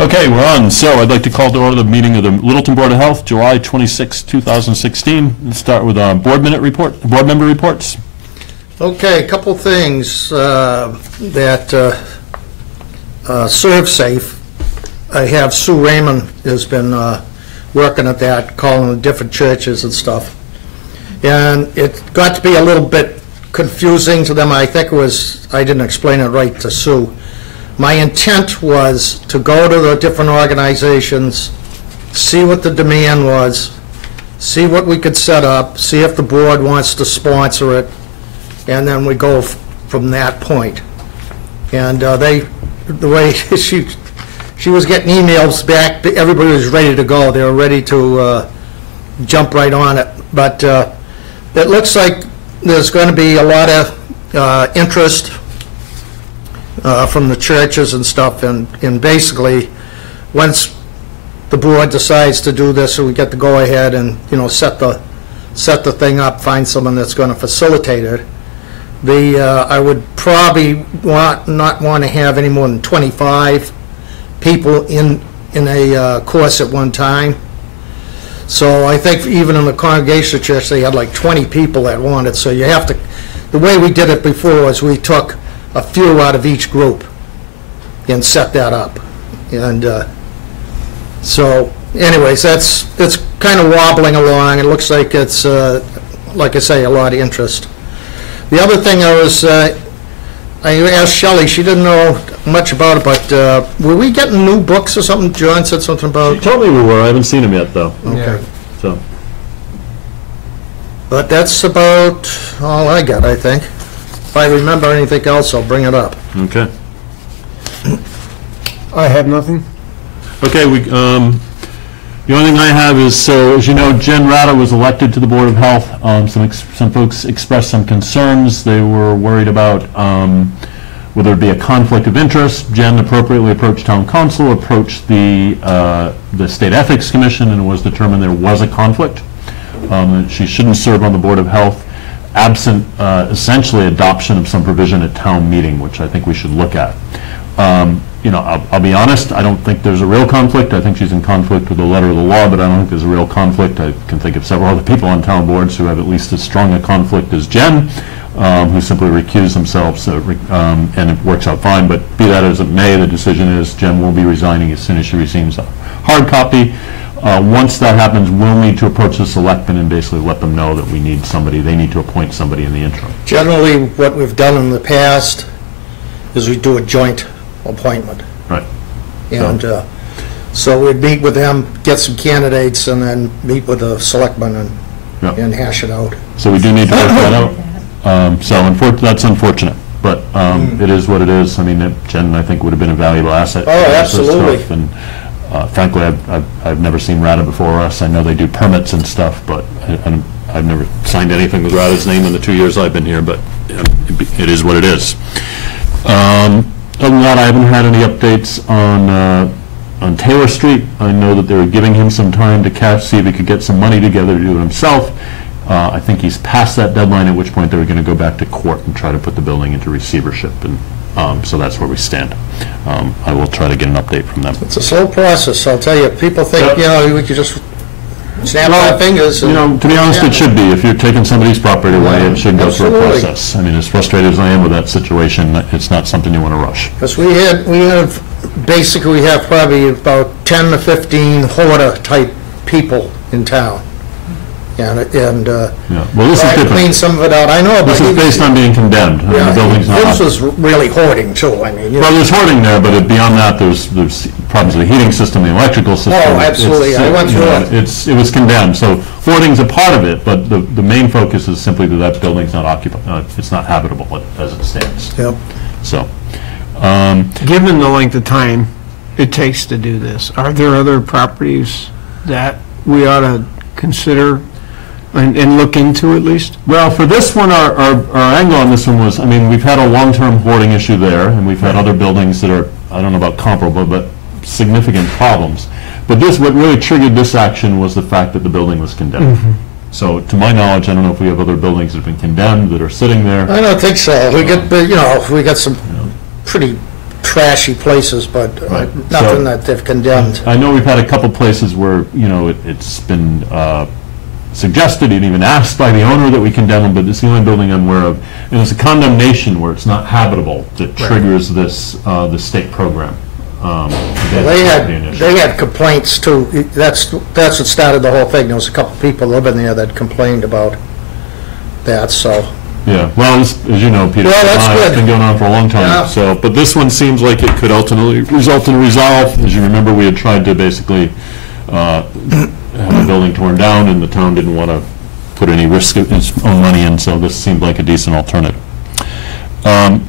Okay, we're on. So I'd like to call to order the meeting of the Littleton Board of Health, July 26, 2016. Let's start with board member reports. Okay, a couple things that serve safe. I have Sue Raymond has been working at that, calling the different churches and stuff. And it got to be a little bit confusing to them. I think it was, I didn't explain it right to Sue. My intent was to go to the different organizations, see what the demand was, see what we could set up, see if the board wants to sponsor it, and then we go from that point. And the way she was getting emails back, everybody was ready to go. They were ready to jump right on it. But it looks like there's going to be a lot of interest from the churches and stuff, and basically, once the board decides to do this, so we get the go-ahead and, you know, set the thing up, find someone that's going to facilitate it. I would probably not want to have any more than 25 people in a course at one time. So I think even in the Congregational Church, they had like 20 people that wanted. So you have to, the way we did it before was we took a few out of each group and set that up. And so anyways, it's kind of wobbling along. It looks like it's, like I say, a lot of interest. The other thing I asked Shelley, she didn't know much about it, but were we getting new books or something? John said something about. She told me we were. I haven't seen them yet, though. Okay. Yeah. So. But that's about all I got, I think. If I remember anything else, I'll bring it up. Okay. I have nothing. Okay, the only thing I have is, so as you know, Jen Rada was elected to the Board of Health. Some folks expressed some concerns. They were worried about whether it be a conflict of interest. Jen appropriately approached Town Council, approached the State Ethics Commission, and it was determined there was a conflict. She shouldn't serve on the Board of Health absent essentially adoption of some provision at town meeting, which I think we should look at. You know, I'll be honest, I don't think there's a real conflict. I think she's in conflict with the letter of the law, but I don't think there's a real conflict. I can think of several other people on town boards who have at least as strong a conflict as Jen, who simply recuse themselves, and it works out fine. But be that as it may, the decision is Jen will be resigning as soon as she receives a hard copy. Once that happens, we'll need to approach the selectmen and basically let them know that we need somebody, they need to appoint somebody in the interim. Generally, what we've done in the past is we do a joint appointment. Right. And so we'd meet with them, get some candidates, and then meet with the selectmen and hash it out. So we do need to work that out. So that's unfortunate, but it is what it is. I mean, Jen, I think, would have been a valuable asset. Oh, absolutely. And frankly, I've never seen RADA before us. I know they do permits and stuff, but I've never signed anything with RADA's name in the 2 years I've been here, but it is what it is. Other than that, I haven't had any updates on Taylor Street. I know that they were giving him some time to see if he could get some money together to do it himself. I think he's past that deadline, at which point they were going to go back to court and try to put the building into receivership, and so that's where we stand. I will try to get an update from them. It's a slow process, I'll tell you. People think, you know, we could just snap our fingers. You know, to be honest, it should be. If you're taking somebody's property away, it should go through a process. I mean, as frustrated as I am with that situation, it's not something you want to rush. Because we have basically probably about 10 to 15 hoarder type people in town. Well, this is different. Clean some of it out. I know, this is based on being condemned. I mean, the building's not. This was really hoarding too. I mean, well, there's hoarding there, but beyond that, there's problems with the heating system, the electrical system. Oh, absolutely. I went through it. It was condemned. So hoarding's a part of it, but the main focus is simply that building's not occupied. It's not habitable as it stands. Yep. So, given the length of time it takes to do this, are there other properties that we ought to consider and look into at least? Well, for this one, our angle on this one was, I mean, we've had a long-term hoarding issue there, and we've had other buildings that are, I don't know about comparable, but significant problems. But what really triggered this action was the fact that the building was condemned. Mm-hmm. So, to my knowledge, I don't know if we have other buildings that have been condemned that are sitting there. I don't think so. We get, we got some pretty trashy places, but Right. nothing So- that they've condemned. I know we've had a couple places where, it's been suggested and even asked by the owner that we condemn them, but it's the only building I'm aware of. And it's a condemnation where it's not habitable that triggers this, the state program. They had complaints too. That's what started the whole thing. There was a couple people living there that complained about that, so. Yeah, well, as you know, Peter, Well, that's it's good. been going on for a long Yeah. time, so, but this one seems like it could ultimately result in a resolve. As you remember, we had tried to basically have a building torn down, and the town didn't want to put any risk of its own money in, so this seemed like a decent alternative.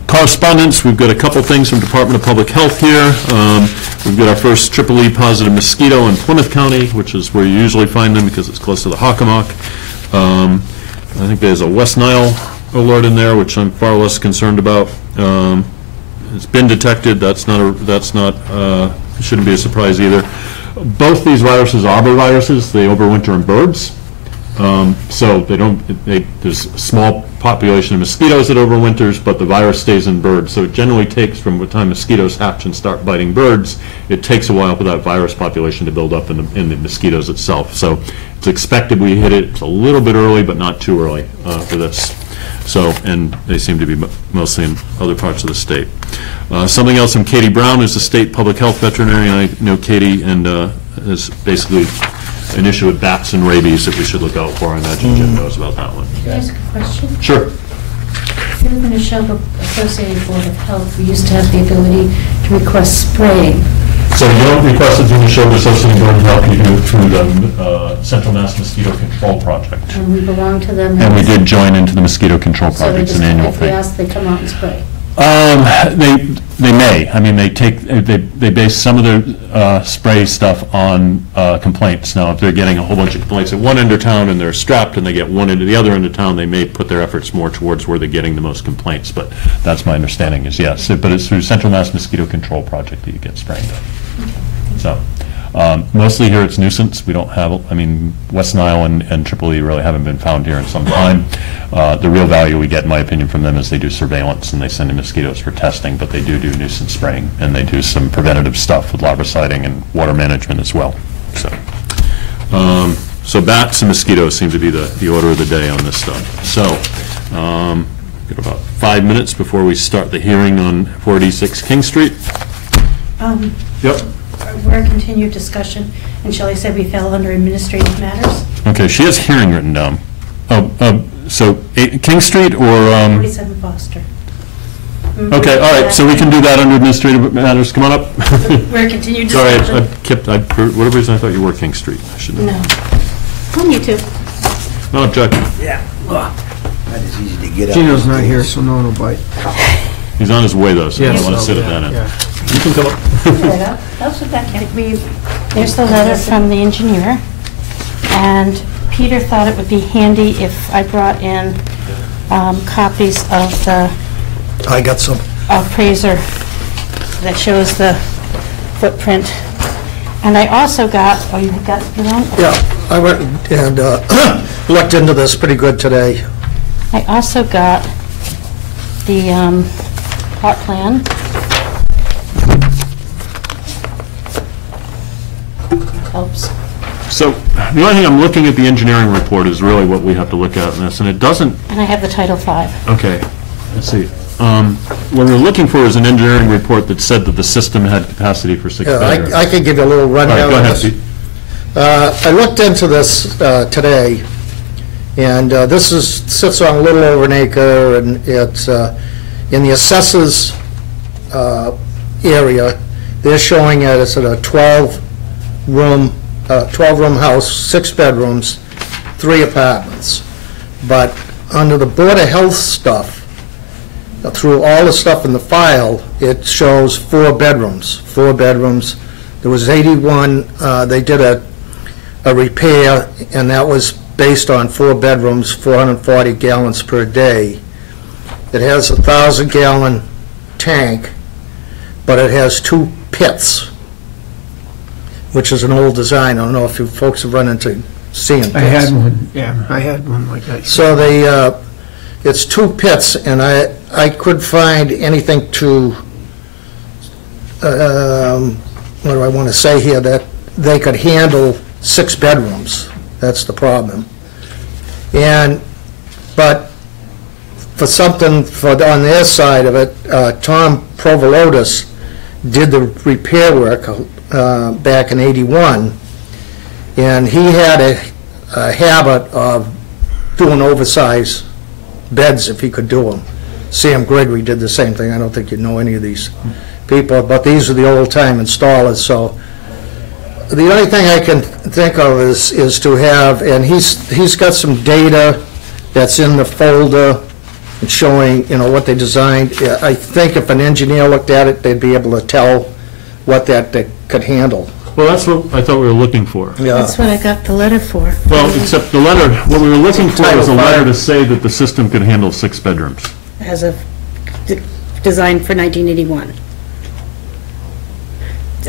Correspondence, we've got a couple things from Department of Public Health here. We've got our first EEE positive mosquito in Plymouth County, which is where you usually find them because it's close to the Hockomock. I think there's a West Nile alert in there, which I'm far less concerned about. It's been detected. It shouldn't be a surprise either. Both these viruses are arboviruses. They overwinter in birds. So there's a small population of mosquitoes that overwinters, but the virus stays in birds. So it generally takes, from the time mosquitoes hatch and start biting birds, it takes a while for that virus population to build up in the mosquitoes itself. So it's expected we hit it. It's a little bit early, but not too early for this. So, and they seem to be mostly in other parts of the state. Something else from Katie Brown, who's the state public health veterinarian. I know Katie, and is basically an issue with bats and rabies that we should look out for. I imagine Jim knows about that one. Can I ask a question? Sure. Here in the Neshoba Associated Board of Health, we used to have the ability to request spraying. So you don't request it through the Neshoba Associated Board of Health, you do it through the Central Mass Mosquito Control Project. And we belong to them. And we did join into the Mosquito Control So they Project, it's just, an annual if we thing. ask, they come out and spray. They may. I mean, they base some of their spray stuff on complaints. Now, if they're getting a whole bunch of complaints at one end of town and they're strapped and they get one end of the other end of town, they may put their efforts more towards where they're getting the most complaints. But that's my understanding is yes. But it's through Central Mass Mosquito Control Project that you get spraying done. So, mostly here it's nuisance. We don't have, West Nile and Tripoli really haven't been found here in some time. The real value we get, in my opinion, from them is they do surveillance and they send in mosquitoes for testing, but they do nuisance spraying, and they do some preventative stuff with larviciding and water management as well. So bats and mosquitoes seem to be the order of the day on this stuff. So, we've got about 5 minutes before we start the hearing on 486 King Street. Yep. We're a continued discussion, and Shelley said we fell under administrative matters. Okay, she has hearing written down. So King Street or? 47 Foster. Okay, all right, so we can do that under administrative matters. Come on up. We're a continued Sorry, discussion. for whatever reason, I thought you were King Street. I should know. No. On YouTube. No objecting. Yeah, well, that is easy to get up. Gino's not here, so no one will bite. He's on his way, though, so you don't want to sit at that end. Yeah. You can come up. There we go. That's what that can. There's the letter from the engineer, and Peter thought it would be handy if I brought in copies of the I got some. appraiser that shows the footprint. And I also got, oh, you got your own? Yeah, I went and looked into this pretty good today. I also got the plot plan. Helps. So the only thing I'm looking at the engineering report is really what we have to look at in this, and it doesn't. And I have the Title V. Okay, let's see. What we're looking for is an engineering report that said that the system had capacity for 6 Yeah, bedrooms. I can give you a little All right, rundown go of ahead, this. Pete. I looked into this today, and this sits on a little over an acre, and it's in the assessors area. They're showing it as a 12-room house, 6 bedrooms, 3 apartments. But under the Board of Health stuff, through all the stuff in the file, it shows 4 bedrooms. 4 bedrooms. There was 81. They did a repair, and that was based on 4 bedrooms, 440 gallons per day. It has a 1,000-gallon tank, but it has 2 pits, which is an old design. I don't know if you folks have run into seeing pits. I had one, yeah, I had one like that. So it's 2 pits, and I couldn't find anything to what do I want to say here, that they could handle 6 bedrooms. That's the problem. But for something on their side of it, Tom Provolotis did the repair work back in '81, and he had a habit of doing oversized beds if he could do them. Sam Gregory did the same thing. I don't think you know any of these people, but these are the old-time installers. So the only thing I can think of is to have, and he's got some data that's in the folder showing, what they designed. I think if an engineer looked at it, they'd be able to tell what that they could handle. Well, that's what I thought we were looking for. Yeah. That's what I got the letter for. Well, except the letter, what we were looking for was a letter to say that the system could handle 6 bedrooms. As of designed for 1981.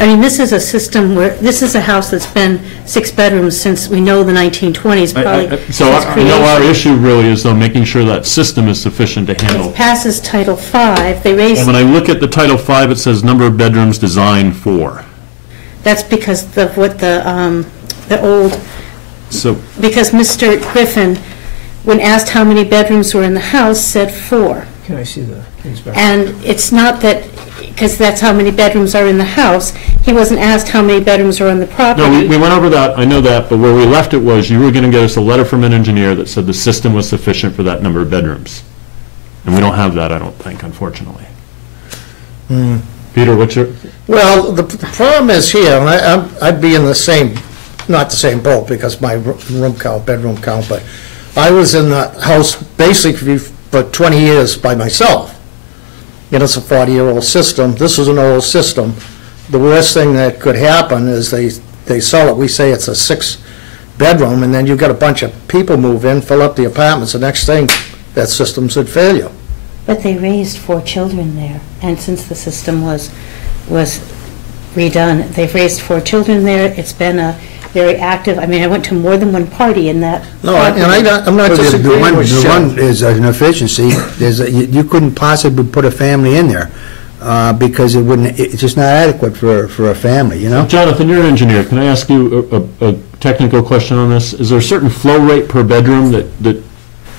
I mean, this is a system where, this is a house that's been 6 bedrooms since we know the 1920s, probably. So our issue really is, though, making sure that system is sufficient to handle. It passes Title V, they And raised, when I look at the Title V, it says number of bedrooms designed for. that's because of what the old, So, because Mr. Griffin, when asked how many bedrooms were in the house, said 4. Can I see the inspection? And it's not that, because that's how many bedrooms are in the house, he wasn't asked how many bedrooms are on the property. no, we went over that, I know that, but where we left it was, you were going to get us a letter from an engineer that said the system was sufficient for that number of bedrooms. And we don't have that, I don't think, unfortunately. Peter, what's your, Well, the problem is here, and I'd be in the same, not the same boat because my room count, bedroom count, but I was in the house basically for 20 years by myself. It's a 40-year-old system. This is an old system. The worst thing that could happen is they sell it. We say it's a 6-bedroom, and then you've got a bunch of people move in, fill up the apartments. The next thing, that system's at failure. But they raised 4 children there, and since the system was redone, they've raised 4 children there. It's been a very active, I mean, I went to more than one party in that. No, and I'm not The disagreeing with one Shep. is an efficiency. You couldn't possibly put a family in there because it's just not adequate for a family, Jonathan, you're an engineer, can I ask you a technical question on this? Is there a certain flow rate per bedroom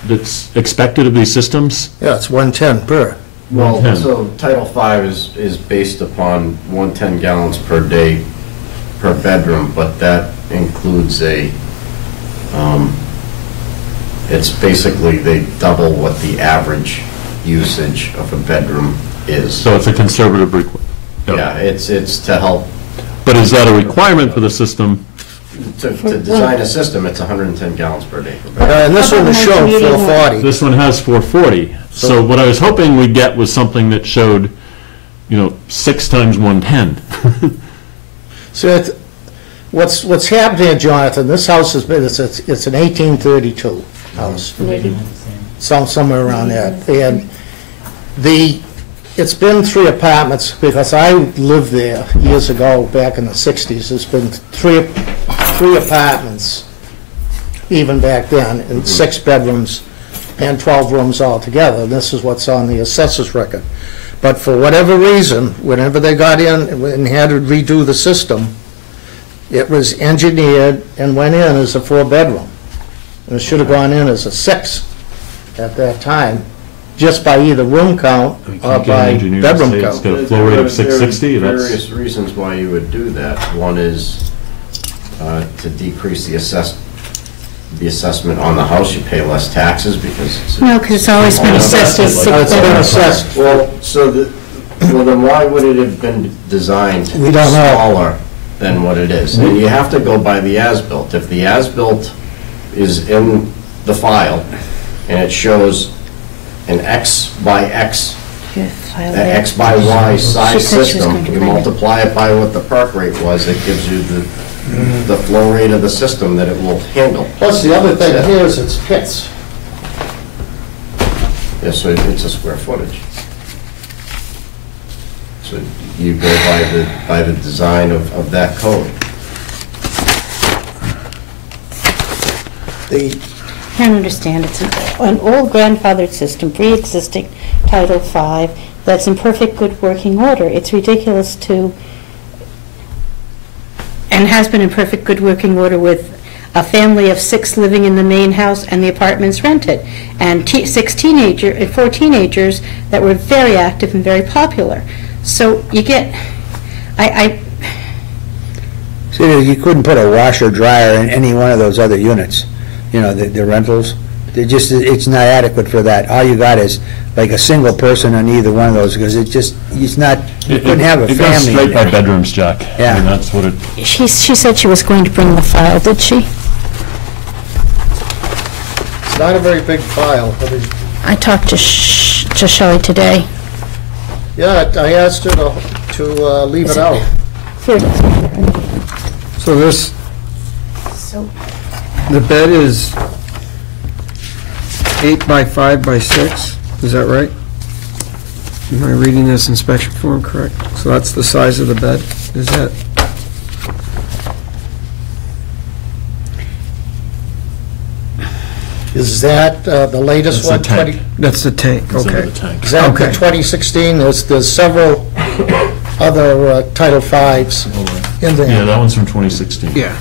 that's expected of these systems? Yeah, it's 110 per. Well, 110. so Title V is based upon 110 gallons per day per bedroom, but that includes it's basically they double what the average usage of a bedroom is. So it's a conservative requirement? Yeah, it's to help, But is that a requirement for the system? to design a system, it's 110 gallons per day. And this one is shown 440. This one has 440. So what I was hoping we'd get was something that showed, 6 times 110. So what's happened here, Jonathan, this house has been, it's an 1832 house, somewhere around there. And it's been 3 apartments, because I lived there years ago, back in the 60s. It's been 3 apartments, even back then, and 6 bedrooms and 12 rooms altogether. And this is what's on the assessor's record. But for whatever reason, whenever they got in and had to redo the system, it was engineered and went in as a 4-bedroom. And it should have gone in as a 6 at that time, just by either room count or by bedroom It's count. got a flow rate of 660. There are That's various reasons why you would do that. One is to decrease the assessment on the house. You pay less taxes because it's... No, because it's always been assessed as 6 It's been bedrooms. assessed. Well, well, then why would it have been designed We don't know. smaller than what it is? And you have to go by the as-built. If the as-built is in the file and it shows an X by X, an X by Y size She said she was system, going to you bring it. multiply it by what the perk rate was, it gives you the flow rate of the system that it will handle. Plus, the other thing here is it's pits. Yeah, so it's a square footage. So you go by the design of that code. Can't understand, it's an old grandfathered system, pre-existing Title V, that's in perfect good working order. It's ridiculous to, and has been in perfect good working order with a family of 6 living in the main house and the apartments rented, and 4 teenagers that were very active and very popular. So you get, See, you couldn't put a washer dryer in any one of those other units, the rentals. It's not adequate for that. All you got is like a single person on either one of those, because you couldn't have a family. It goes straight by in there. bedrooms, Jack. Yeah. I mean, that's what it, she said she was going to bring the file, did she? It's not a very big file, but I talked to Shelley today. yeah, I asked her to leave it out. Here it is. So this, So, the bed is 8 by 5 by 6, is that right? Am I reading this inspection form correct? So that's the size of the bed, is that? Is that the latest That's the one? tank. That's the tank, it's under okay. the tank. Is that the Okay. 2016? There's several other Title V's in there. Yeah, that one's from 2016. Yeah.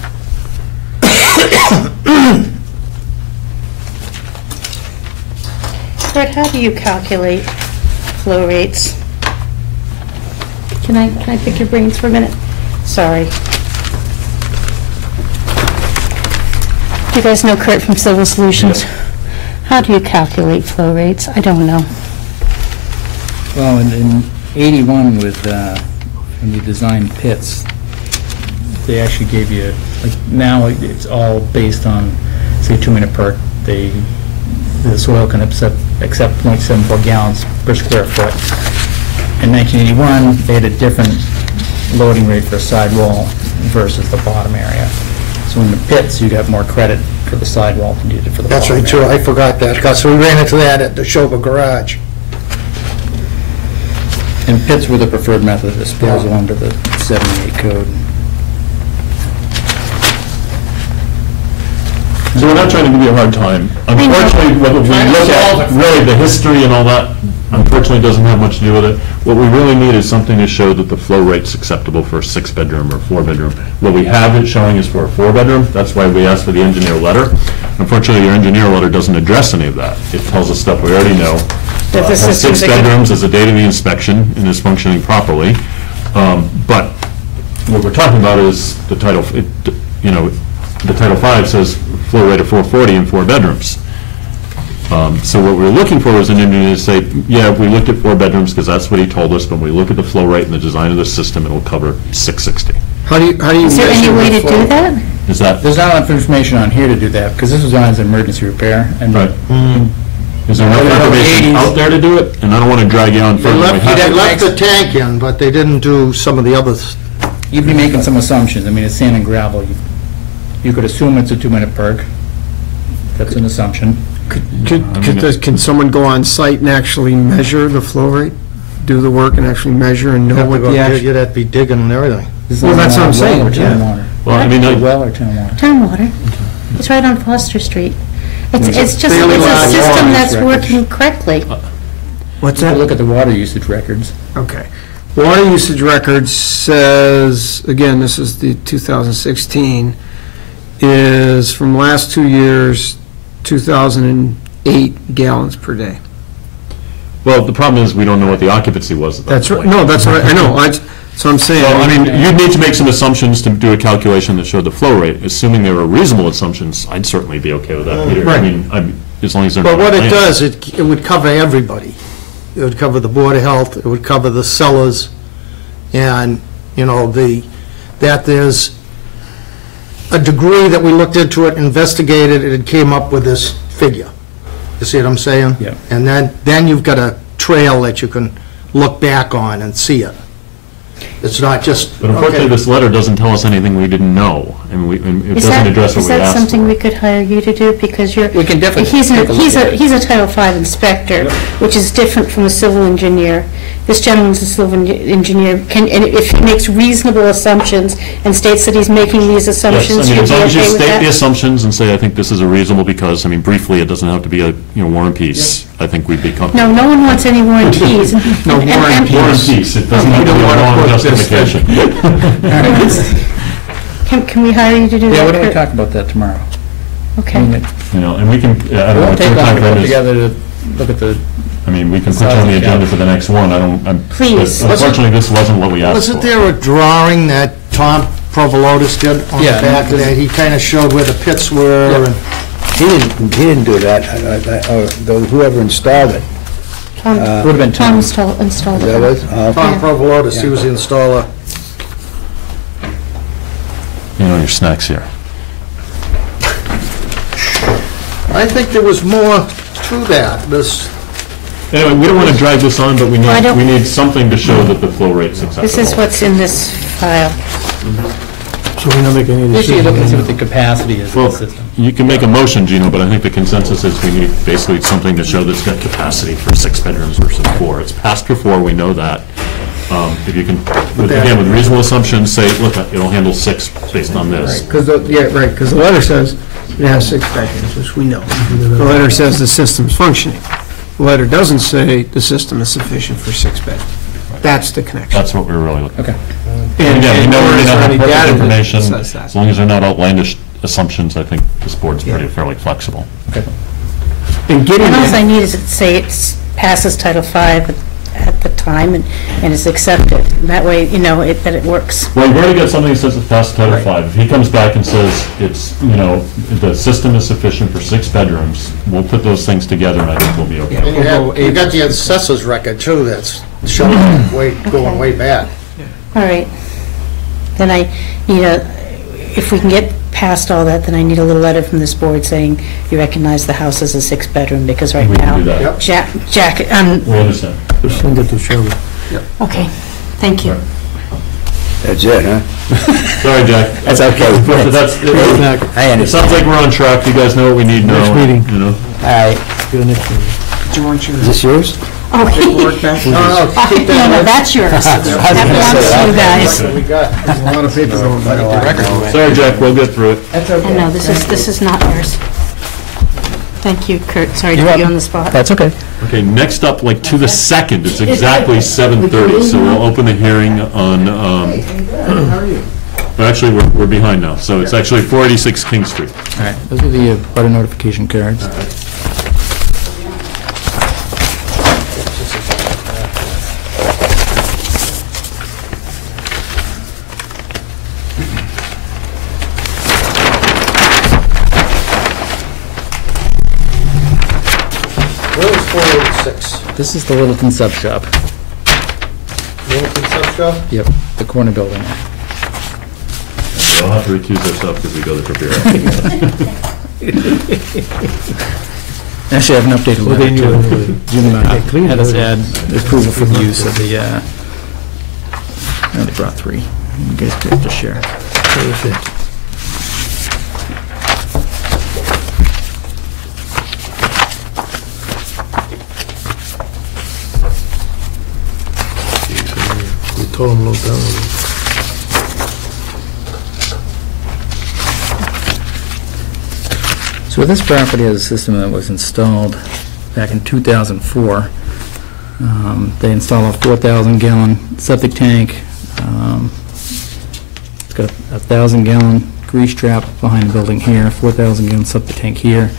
Kurt, how do you calculate flow rates? Can I pick your brains for a minute? Sorry. You guys know Kurt from Civil Solutions? How do you calculate flow rates? I don't know. Well, in 81 with, when you designed pits, they actually gave you, like, now it's all based on, say, 2-minute perk. The soil can accept 0.74 gallons per square foot. In 1981, they had a different loading rate for a sidewall versus the bottom area. So in the pits, you got more credit for the sidewall than you did for the bottom That's area. right, too. I forgot that, because we ran into that at the Shoba Garage. And pits were the preferred method of disposal under the 78 code. So we're not trying to give you a hard time. Unfortunately, what we look at, really, the history and all that, unfortunately, doesn't have much to do with it. What we really need is something to show that the flow rate's acceptable for a 6-bedroom or 4-bedroom. What we have it showing is for a 4-bedroom. That's why we asked for the engineer letter. Unfortunately, your engineer letter doesn't address any of that. It tells us stuff we already know. That the Has system's 6 bedrooms as the date of the inspection and is functioning properly. But what we're talking about is the Title, the Title V says flow rate of 440 in 4 bedrooms. So what we're looking for is an engineer to say, yeah, we looked at 4 bedrooms because that's what he told us, but when we look at the flow rate and the design of the system, it'll cover 660. How do you Is there any measure way the to flow? do that? Is that, There's not enough information on here to do that, because this was done as an emergency repair, and right? Is there enough information out there to do it? And I don't want to drag you on They further. than we have to. left the tank in, but they didn't do some of the others. you'd be making some assumptions. I mean, it's sand and gravel. You could assume it's a 2-minute perk. That's an assumption. Can someone go on site and actually measure the flow rate? Do the work and actually measure and know what the actual... You'd have to be digging and everything. Well, that's what I'm saying, Well or town yeah. water? Well, I mean, Well or town water? Town water. It's right on Foster Street. It's just, fairly it's a large system water that's records. working correctly. What's You could that? look at the water usage records. Okay. Water usage records says, again, this is the 2016, is from last 2 years, 2,008 gallons per day. well, the problem is we don't know what the occupancy was at that That's right, point. no, that's right, I know, so I'm saying. Well, I mean, you'd need to make some assumptions to do a calculation that showed the flow rate. Assuming they were reasonable assumptions, I'd certainly be okay with that, Peter. I Right. mean, as long as they're not. But what it planned. does, it would cover everybody. It would cover the Board of Health, it would cover the sellers, and, that there's a degree that we looked into it, investigated it, and came up with this figure. You see what I'm saying? Yeah. And then you've got a trail that you can look back on and see it. It's not just, But unfortunately, okay, this letter doesn't tell us anything we didn't know, and it Is doesn't that, address what is we that asked something for. we could hire you to do? Because you're... We can definitely he's take a look at it. He's a Title V inspector, which is different from a civil engineer. this gentleman's a civil engineer, and if he makes reasonable assumptions and states that he's making these Yes, assumptions, I mean, you'd as be long as you okay with state the that? assumptions and say, I think this is a reasonable, because, I mean, briefly, it doesn't have to be a, War and Peace. I think we'd be comfortable. No, no one wants any War and Peace. No, War and War and Peace, it doesn't have to be a long justification. Can we hire you to do that? Yeah, we're going to Kurt? talk about that tomorrow. Okay. And we can, I don't know, We'll what take your on, time put frame is. together to look at the, I mean, we can put you on the agenda for the next one. Please. Unfortunately, this wasn't what we asked for. Wasn't there a drawing that Tom Provolotis did on the Yeah, back that he kind of showed where the pits were? And He didn't do that, whoever installed it. Tom would have been Tom Tom. installed That it. was, Tom Provolotis, he was the installer. Your snacks here. I think there was more to that. Anyway, we don't want to drag this on, but we I don't- need something to show that the flow rate's acceptable. This is what's in this file. So we don't make any usually you decisions. look and see what the capacity is of Well, the system. you can make a motion, Gino, but I think the consensus is we need basically something to show that's got capacity for 6 bedrooms versus 4. It's past for 4, we know that. If you can, again, with reasonable assumptions, say, look, it'll handle 6 based on this. Because the letter says it has 6 bedrooms, which we know. The letter says the system's functioning. The letter doesn't say the system is sufficient for 6 bedrooms. That's the connection. That's what we're really looking for. Okay. And again, we know we may not have Any perfect data that information, says that. as long as they're not outlandish assumptions, I think this board's fairly flexible. And getting And all I there, need is to say it passes Title V at the time and is accepted. And that way, that it works. Well, you've already got something that says it's past Title V. If he comes back and says it's, the system is sufficient for 6 bedrooms, we'll put those things together and I think we'll be okay. And you got the assessor's record too, that's showing going way back. All right. Then I need if we can get past all that, then I need a little letter from this board saying you recognize the house as a 6-bedroom, because right We can do now, that. Jack, We understand. just send it to Shelby. okay, thank you. that's it, huh? Sorry, Jack. That's okay. It I sounds like we're on track. You guys know what we need now. Next meeting. All right, is this yours? Okay. No, keep that. No, that's yours. That belongs to you guys. We got. A lot of paper going back. Sorry, Jack, we'll get through it. I know, this is not yours. Thank you, Kurt, sorry to put you on the spot. That's okay. Okay, next up, like to the second, it's exactly 7:30, so we'll open the hearing on, well, actually, we're behind now, so it's actually 486 King Street. All right, those are the butter notification cards. Where was 486? This is the Littleton Sub Shop. Littleton Sub Shop? Yep, the corner building. We'll have to recuse ourselves because we go there for beer. Actually, I have an updated Well, they letter knew too. it. Jim clean had us it. add approval for the use of the, they brought 3. You guys get to share. We told them low down. So this property has a system that was installed back in 2004. They installed a 4,000-gallon septic tank. It's got a 1,000-gallon grease trap behind the building here, 4,000-gallon septic tank here,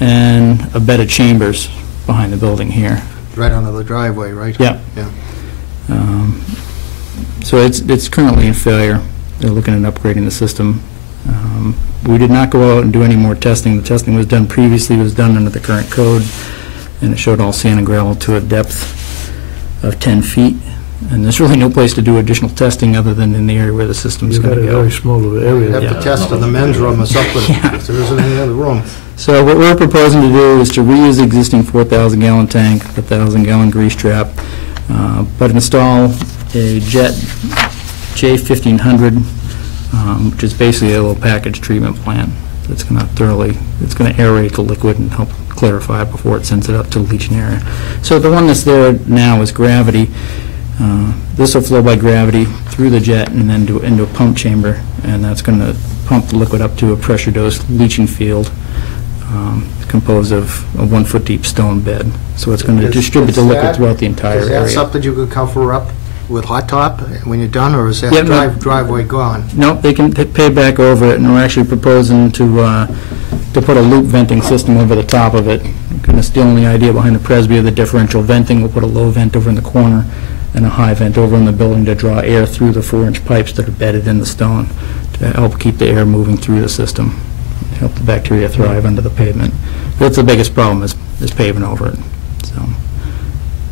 and a bed of chambers behind the building here. Right under the driveway, right? Yeah. Yeah. So it's currently in failure. They're looking at upgrading the system. We did not go out and do any more testing. The testing was done previously, was done under the current code, and it showed all sand and gravel to a depth of 10 feet. And there's really no place to do additional testing other than in the area where the system's You've going got to a go. very small You area. have to test in the men's room or something, if there isn't any other room. So what we're proposing to do is to reuse the existing 4,000-gallon tank, the 1,000-gallon grease trap, but install a jet J1500, which is basically a little package treatment plant that's going to aerate the liquid and help clarify it before it sends it up to the leaching area. So the one that's there now is gravity. This will flow by gravity through the jet and then into a pump chamber, and that's going to pump the liquid up to a pressure-dosed leaching field composed of a 1-foot-deep stone bed. So it's going to distribute the liquid throughout the entire Is area. that something you could cover up with hot top when you're done, or is that Yeah, no. driveway gone? Nope, they can pay back over it, and we're actually proposing to put a loop venting system over the top of it. Kind of stealing the idea behind the presby of the differential venting. We'll put a low vent over in the corner and a high vent over in the building to draw air through the 4-inch pipes that are bedded in the stone to help keep the air moving through the system, help the bacteria thrive under the pavement. That's the biggest problem is paving over it. So,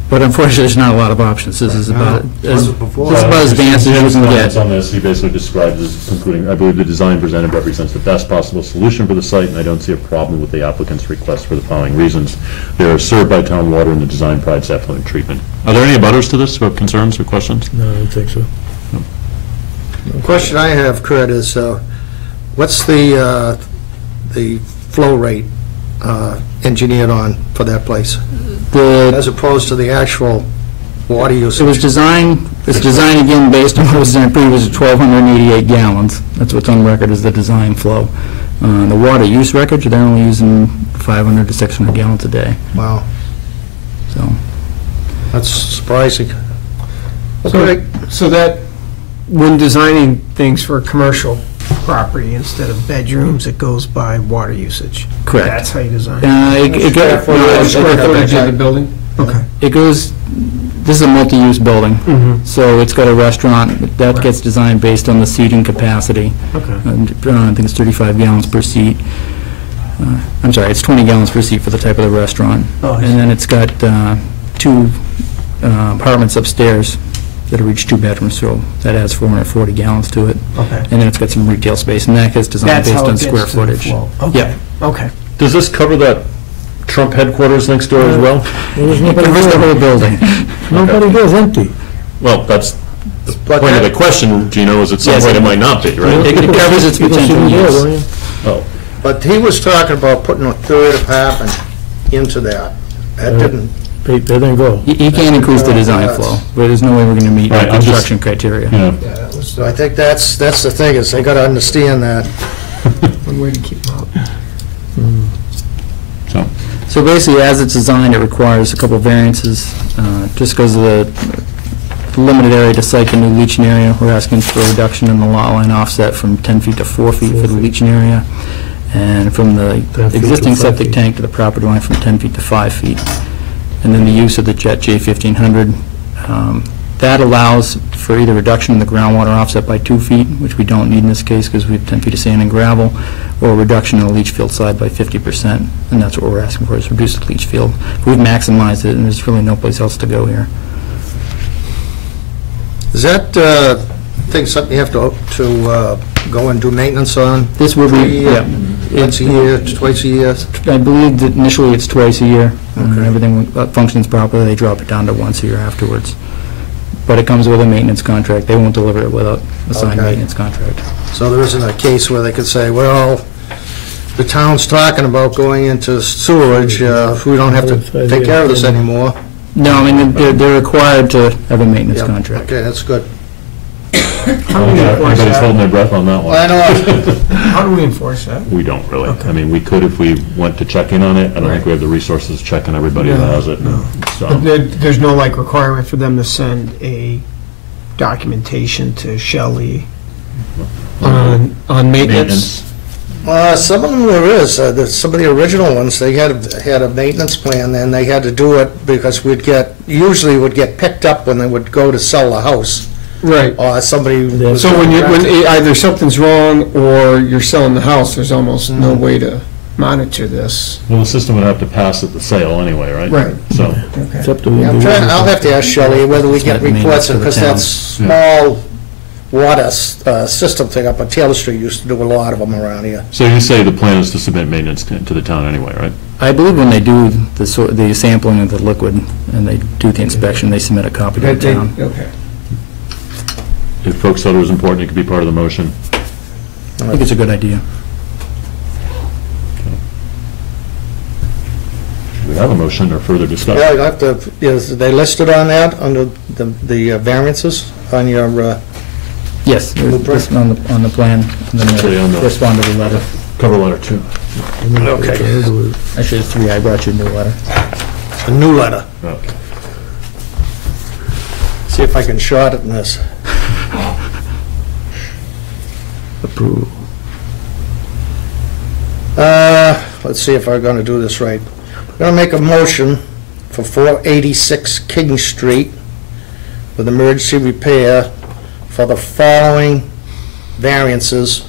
but unfortunately, there's not a lot of options. This is about as advanced as you can get. On this, he basically describes as concluding, I believe the design presented represents the best possible solution for the site, and I don't see a problem with the applicant's request for the following reasons. They are served by town water, and the design provides effluent treatment. Are there any abutters to this, or concerns or questions? No, I don't think so. The question I have, Kurt, is what's the flow rate engineered on for that place, as opposed to the actual water usage? It's designed again based on what was designed previous, 1,288 gallons. That's what's on record as the design flow. The water use record, they're only using 500 to 600 gallons a day. Wow. So That's surprising. Okay. So that, when designing things for a commercial property, instead of bedrooms, it goes by water usage? Correct. That's how you design Square footage of the building? Okay. It goes, this is a multi-use building, so it's got a restaurant, that gets designed based on the seating capacity. Okay. I think it's 35 gallons per seat. I'm sorry, it's 20 gallons per seat for the type of the restaurant. Oh, I see. And then it's got 2 apartments upstairs that are each 2 bedrooms, so that adds 440 gallons to it. Okay. And then it's got some retail space, and that gets designed That's based how it on gets square to the footage. flow. Okay. Yeah. Okay. Does this cover that Trump headquarters next door as well? It covers the whole building. Nobody goes empty. Well, that's the point of the question, Gino, is at some Yes, point it might not be, right? It covers its potential use. Oh, But he was talking about putting a third apartment into that. That didn't, They didn't go. You can't increase the design flow, but there's no way we're going to meet Right, the I'm just- construction criteria. yeah. so I think that's the thing, is they gotta understand that. One way to keep them out. So, So basically, as it's designed, it requires a couple variances, just because of the limited area to site the new leaching area. We're asking for a reduction in the lot line offset from 10 feet to 4 feet for the leaching area, and from the 10 feet to existing 5 septic feet. tank to the property line from 10 feet to 5 feet. And then the use of the Jet J1500, that allows for either reduction in the groundwater offset by 2 feet, which we don't need in this case because we have 10 feet of sand and gravel, or a reduction in the leach field side by 50%, and that's what we're asking for, is reduce the leach field. We've maximized it, and there's really no place else to go here. Is that thing something you have to go and do maintenance on? This will be, yeah. Once a year, twice a year? I believe that initially it's twice a year, and everything functions properly, they drop it down to once a year afterwards. But it comes with a maintenance contract, they won't deliver it without a signed Okay. maintenance contract. So there isn't a case where they could say, well, the town's talking about going into sewerage, we don't have to take care of this anymore. No, I mean, they're required to have a maintenance Yeah, contract. okay, that's good. How do we enforce everybody's holding that? their breath on that one. I know. How do we enforce that? We don't really. Okay. I mean, we could if we went to check in on it. I don't think we have the resources to check on everybody that has it. So, But there's no, like, requirement for them to send a documentation to Shelley on maintenance? Some of them there is. Some of the original ones, they had a maintenance plan, and they had to do it because usually would get picked up when they would go to sell the house. Right. Or somebody was... So when either something's wrong or you're selling the house, there's almost no way to monitor this. well, the system would have to pass at the sale anyway, right? Right. So, Okay. It's up to Yeah, I'll have to ask Shelley whether we get It's got reports, maintenance for the because that small water system thing up on Taylor Street used to do a lot of them around here. so you say the plan is to submit maintenance to the town anyway, right? I believe when they do the sampling of the liquid and they do the inspection, they submit a copy to the town. Okay. If folks thought it was important, it could be part of the motion. I think it's a good idea. we have a motion or further discussion. Yeah, you have to, is they listed on that, under the variances on your, Yes, Blueprint? this on the plan, and Actually, on then the- correspond to the letter. Cover letter too. okay, Actually, it's 3, I brought you a new letter. a new letter. Okay. See if I can shorten this. Approval. Let's see if I'm going to do this right. I'm going to make a motion for 486 King Street with emergency repair for the following variances.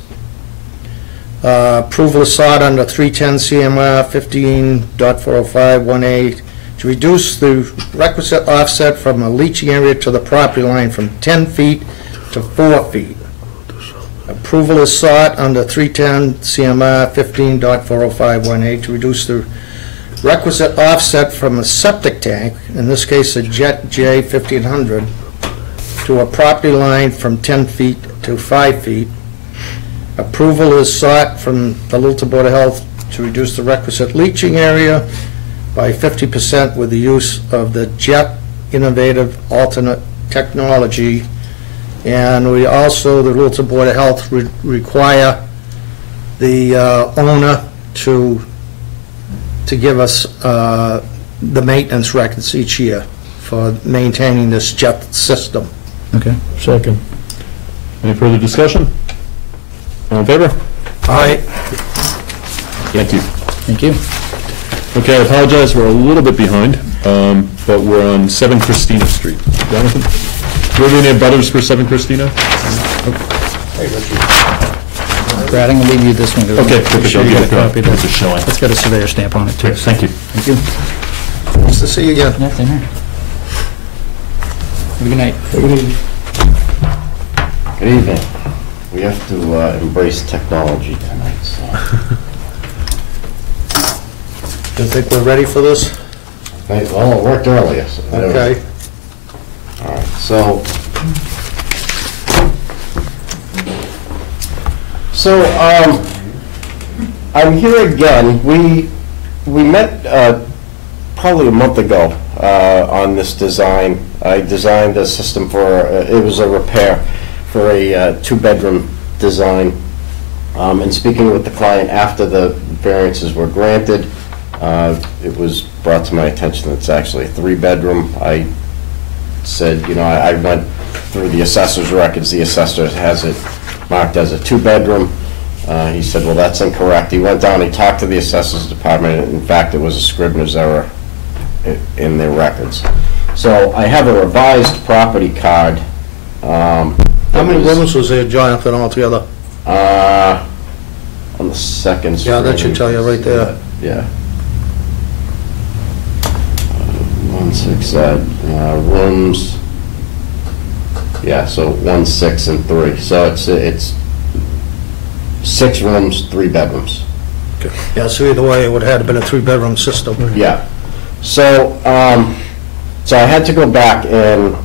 Approval is sought under 310 CMR 15.405-1A to reduce the requisite offset from a leaching area to the property line from 10 feet to 4 feet. Approval is sought under 310 CMR 15.405-1A to reduce the requisite offset from a septic tank, in this case a Jet J 1500, to a property line from 10 feet to 5 feet. Approval is sought from the Littleton Board of Health to reduce the requisite leaching area by 50% with the use of the Jet Innovative Alternate Technology. And we also, the Littleton Board of Health, require the owner to give us the maintenance records each year for maintaining this jet system. Okay. Second. Any further discussion? All in favor? Aye. Thank you. Thank you. Okay, I apologize, we're a little bit behind, but we're on 7 Christina Street. Jonathan? Do we have any butters for 7 Christina? Brad, I'm gonna leave you this one. 'cause Okay, I'm perfect. sure you I'll got a get it. copy of It's that. just showing. It's got a surveyor stamp on it, too. Thank you. Thank you. Nice to see you again. Yeah, same here. Have a good night. Good evening. We have to embrace technology tonight, so. You think we're ready for this? Well, it worked earlier, so. Okay. All right, so. I'm here again. We met probably a month ago on this design. I designed a system for, it was a repair for a 2-bedroom design. And speaking with the client after the variances were granted, it was brought to my attention that it's actually a 3-bedroom. I said, you know, I went through the assessor's records. The assessor has it marked as a 2-bedroom. He said, well, that's incorrect. He went down, he talked to the assessor's department, and in fact, it was a Scribner's error in their records. So I have a revised property card. How many rooms was there, Jonathan, altogether? On the second Yeah, that screen. should tell you right there. Yeah. 1, 6, rooms. Yeah, so 1, 6, and 3. So it's 6 rooms, 3 bedrooms. Yeah, so either way, it would have been a 3-bedroom system. Yeah. So, so I had to go back and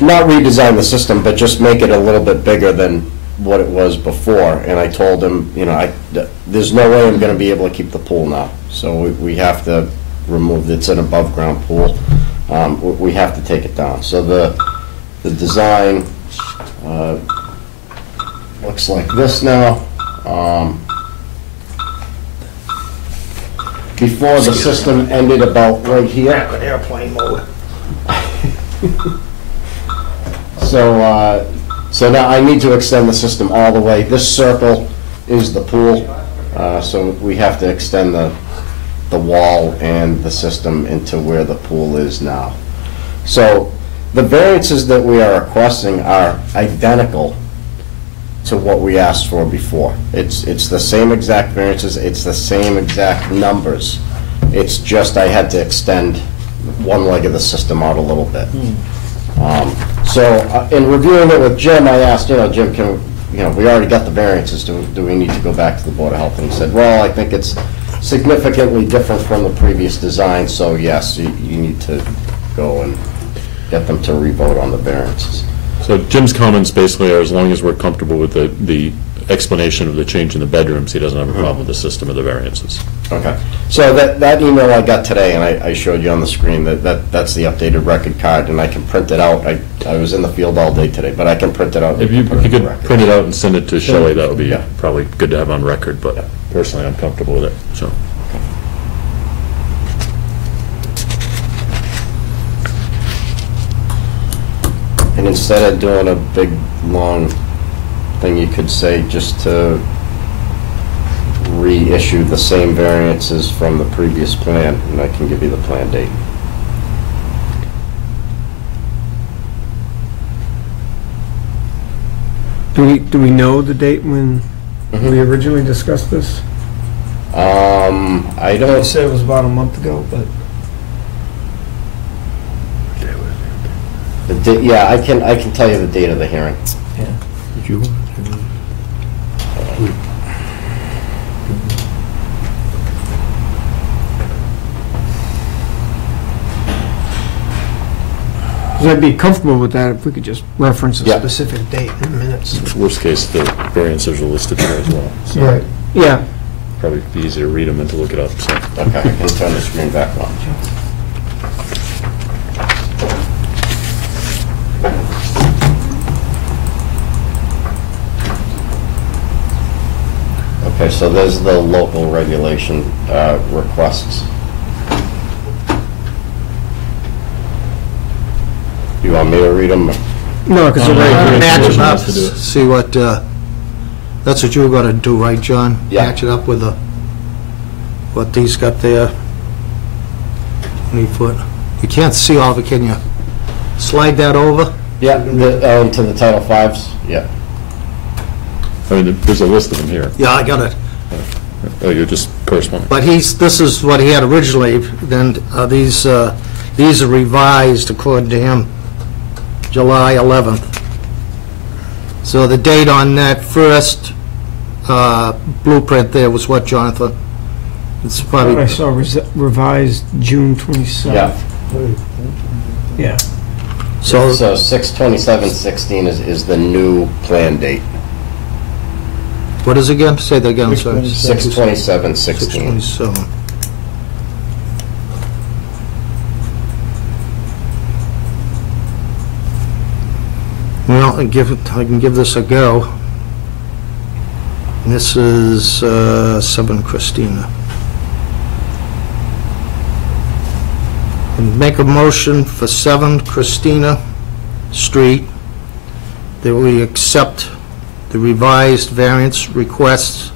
not redesign the system, but just make it a little bit bigger than what it was before. And I told him, you know, there's no way I'm going to be able to keep the pool now. So we have to remove, it's an above-ground pool. We have to take it down. So the design looks like this now. Before the system ended about right here. Back in airplane mode. So now I need to extend the system all the way. This circle is the pool, so we have to extend the wall and the system into where the pool is now. So the variances that we are requesting are identical to what we asked for before. It's the same exact variances, it's the same exact numbers. It's just I had to extend one leg of the system out a little bit. So in reviewing it with Jim, I asked, you know, Jim, we already got the variances, do we need to go back to the Board of Health? And he said, well, I think it's significantly different from the previous design, so yes, you need to go and get them to re-vote on the variances. So Jim's comments basically are, as long as we're comfortable with the explanation of the change in the bedrooms, he doesn't have a problem with the system of the variances. Okay. So that email I got today, and I showed you on the screen, that's the updated record card, and I can print it out. I was in the field all day today, but I can print it out. If you could print it out and send it to Shelley, that would be Yeah. probably good to have on record, but personally, I'm comfortable with it, so. And instead of doing a big, long thing, you could say just to reissue the same variances from the previous plan, and I can give you the plan date. Do we know the date when we originally discussed this? I You don't, said it was about a month ago, but. yeah, I can tell you the date of the hearing. Did you want I'd be comfortable with that if we could just reference a Yeah. specific date in the minutes. Worst case, the variances are listed there as well. So Yeah. probably be easier to read them than to look it up, so. Okay, I can turn the screen back on. Okay, so there's the local regulation requests. You want me to read them? No, because Match it up, to do it. see what, that's what you were gonna do, right, John? Yeah. Match it up with what these got there. 20 foot. You can't see all of it, can you? Slide that over? Yeah, to the Title Fives, yeah. I mean, there's a list of them here. Yeah, I got it. Oh, you're just corresponding. But this is what he had originally, then these are revised according to him, July 11th. So the date on that first blueprint there was what, Jonathan? It's I probably, saw revised June 27th. Yeah. Yeah. so, So 6/27/16 is the new plan date. what is it again? Say that again, sorry. 6/27/16. 6/27. Well, I can give this a go. This is 7 Christina. And make a motion for 7 Christina Street that we accept the revised variance requests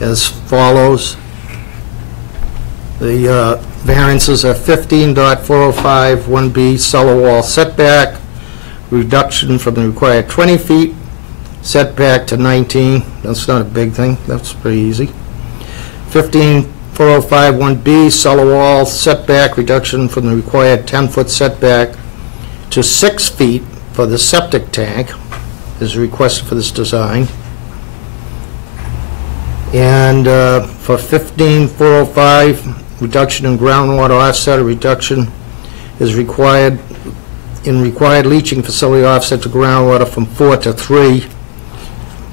as follows. The variances are 15.405 1B cellar wall setback, reduction from the required 20 feet, setback to 19. That's not a big thing, that's pretty easy. 15.405 1B cellar wall setback, reduction from the required 10-foot setback to 6 feet for the septic tank is requested for this design. And for 15.405, reduction in groundwater offset, a reduction is required in required leaching facility offset to groundwater from 4 to 3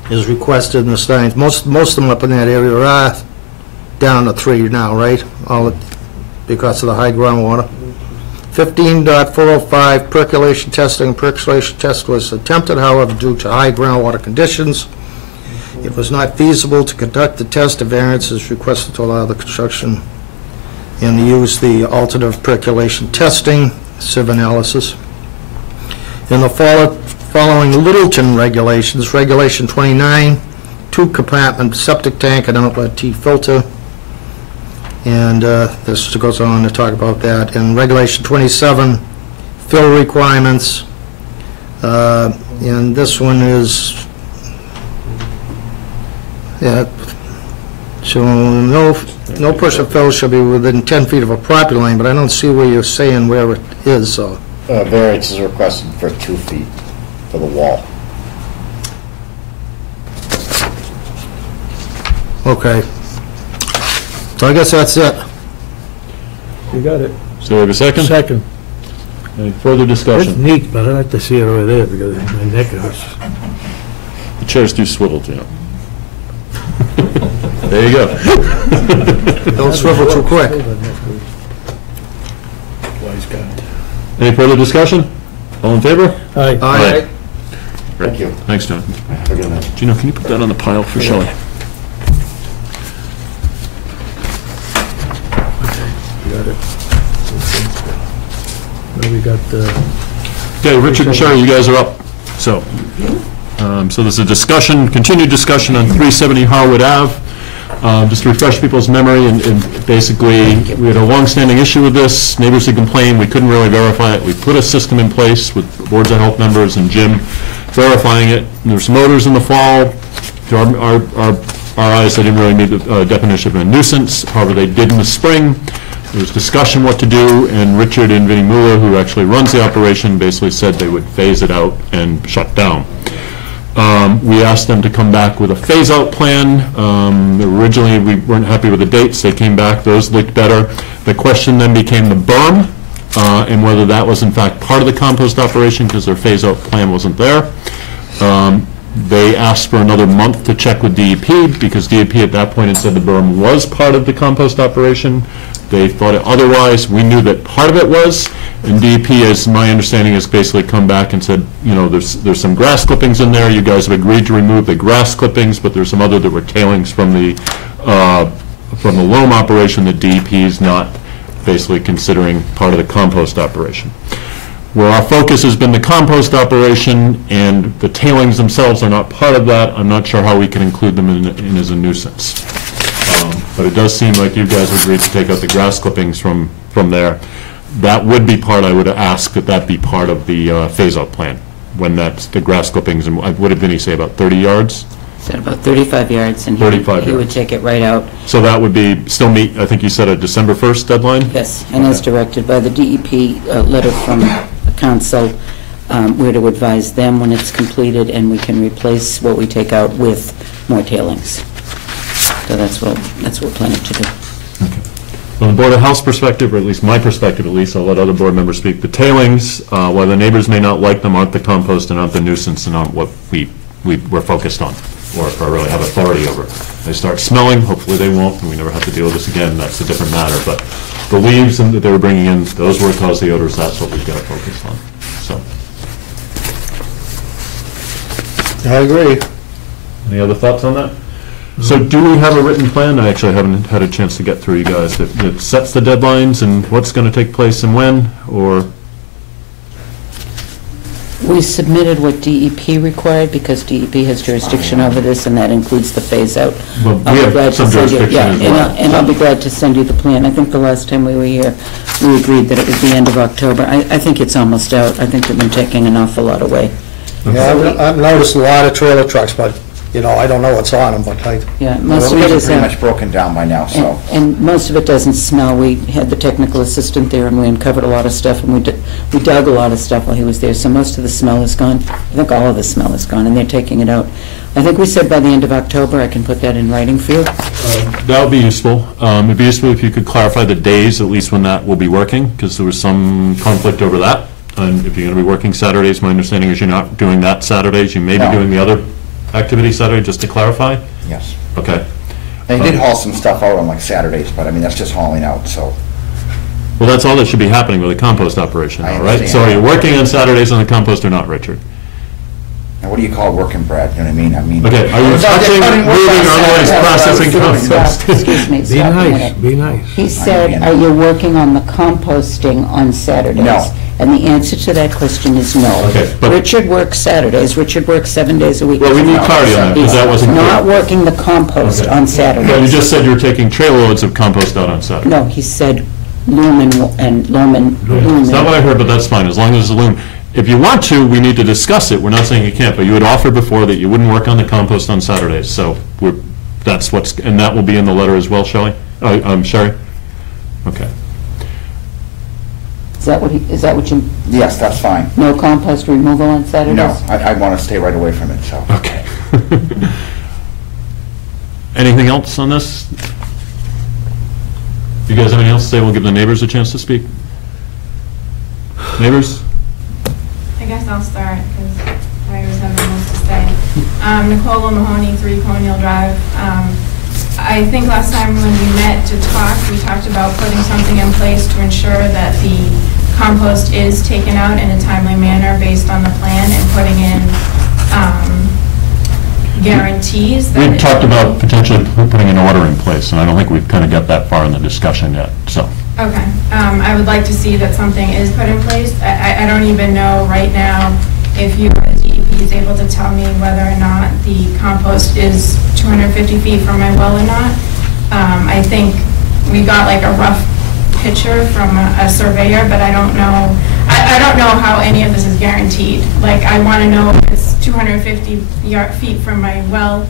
is requested in the signs. Most of them up in that area are down to 3 now, right? Because of the high groundwater. 15.405 percolation testing. Percolation test was attempted, however, due to high groundwater conditions. It was not feasible to conduct the test. A variance is requested to allow the construction and use the alternative percolation testing, sieve analysis. In the following Littleton regulations, Regulation 29, 2-compartment septic tank and outlet T-filter. And this goes on to talk about that. And Regulation 27, fill requirements. And this one is, so no person fill shall be within 10 feet of a property line, but I don't see where you're saying where it is, so. Variance is requested for 2 feet for the wall. Okay. So I guess that's it. You got it. So we have a second? Second. Any further That's discussion? neat, but I'd like to see it over there because my neck hurts. The chairs do swivel, you know. There you go. Don't swivel too quick. Wise guy. Any further discussion? All in favor? Aye. Aye. Thank you. Thanks, John. Have a good night. Gino, can you put that on the pile for Shelley? Got it. Now we got the, Okay, Richard and Sherry, you guys are up. So there's a discussion, continued discussion on 370 Harwood Ave. Just to refresh people's memory, and basically, we had a long-standing issue with this. Neighbors had complained, we couldn't really verify it. We put a system in place with boards of health members and Jim verifying it. There were some odors in the fall. To our eyes, they didn't really meet the definition of a nuisance. However, they did in the spring. There was discussion what to do, and Richard and Vinnie Muller, who actually runs the operation, basically said they would phase it out and shut down. We asked them to come back with a phase-out plan. Originally, we weren't happy with the dates. They came back. Those looked better. The question then became the berm, and whether that was in fact part of the compost operation, because their phase-out plan wasn't there. They asked for another month to check with DEP, because DEP at that point had said the berm was part of the compost operation. They thought it otherwise. We knew that part of it was, and DEP, as my understanding, has basically come back and said, you know, there's some grass clippings in there. You guys have agreed to remove the grass clippings, but there's some other that were tailings from the loam operation that DEP is not basically considering part of the compost operation. Where our focus has been the compost operation, and the tailings themselves are not part of that. I'm not sure how we can include them in as a nuisance. But it does seem like you guys agreed to take out the grass clippings from there. That would be part, I would ask that be part of the phase-out plan, when that's the grass clippings, and what did Vinnie say, about 30 yards? Said about 35 yards, and he 35 would yards. take it right out. So that would be, still meet, I think you said a December 1st deadline? Yes, and as directed by the DEP letter from the council, we're to advise them when it's completed, and we can replace what we take out with more tailings. So that's what we're planning to do. Okay. From the Board of Health's perspective, or at least my perspective at least, I'll let other board members speak. The tailings, while the neighbors may not like them, aren't the compost and aren't the nuisance and aren't what we're focused on, or really have authority over. They start smelling, hopefully they won't, and we never have to deal with this again. That's a different matter. But the leaves that they were bringing in, those were cause the odors. That's what we've got to focus on. So, I agree. any other thoughts on that? So do we have a written plan? I actually haven't had a chance to get through you guys. That sets the deadlines and what's going to take place and when, or? We submitted what DEP required, because DEP has jurisdiction over this, and that includes the phase-out. Well, we have some jurisdiction as well. And I'll be glad to send you the plan. I think the last time we were here, we agreed that it was the end of October. I think it's almost out. I think they've been taking an awful lot away. Yeah, I've noticed a lot of trailer trucks, but, you know, I don't know what's on them, but Yeah, most of it is pretty much broken down by now, so. And most of it doesn't smell. We had the technical assistant there, and we uncovered a lot of stuff, and we dug a lot of stuff while he was there, so most of the smell is gone. I think all of the smell is gone, and they're taking it out. I think we said by the end of October. I can put that in writing for you. That would be useful. It'd be useful if you could clarify the days, at least when that will be working, because there was some conflict over that. And if you're going to be working Saturdays, my understanding is you're not doing that Saturdays. You may be doing the other activity Saturday, just to clarify? Yes. Okay. They did haul some stuff out on like Saturdays, but I mean, that's just hauling out, so. Well, that's all that should be happening with a compost operation, I all right? So understand. are you working on Saturdays on the compost or not, Richard? Now, what do you call working, Brad? You know what I mean? Okay, are you touching, moving, or otherwise processing compost? Excuse me, be stop a nice, minute. be nice. He said, are you working on the composting on Saturdays? No. And the answer to that question is no. Okay, but- Richard works Saturdays. Richard works 7 days a week. Well, we need clarity on that, because that wasn't clear. Not working the compost Okay. on Saturdays. Well, you just said you were taking trailer loads of compost out on Saturday. No, he said lumen and lumen. It's not what I heard, but that's fine, as long as it's a loom. If you want to, we need to discuss it. We're not saying you can't, but you had offered before that you wouldn't work on the compost on Saturdays, so that's what's, and that will be in the letter as well, Shelley? Sherry? Okay. Is that what you, Yes, that's fine. no compost removal on Saturdays? No, I want to stay right away from it, so. Okay. Anything else on this? You guys have anything else to say? We'll give the neighbors a chance to speak. Neighbors? I guess I'll start, because I always have the most to say. Nicola Mahoney, 3 Colonial Drive. I think last time when we met to talk, we talked about putting something in place to ensure that the compost is taken out in a timely manner based on the plan and putting in guarantees. We talked about potentially putting an order in place, and I don't think we've kind of got that far in the discussion yet, so. Okay. I would like to see that something is put in place. I don't even know right now if you, as DEP, is able to tell me whether or not the compost is 250 feet from my well or not. I think we got like a rough picture from a surveyor, but I don't know. I don't know how any of this is guaranteed. Like, I want to know if it's 250 feet from my well,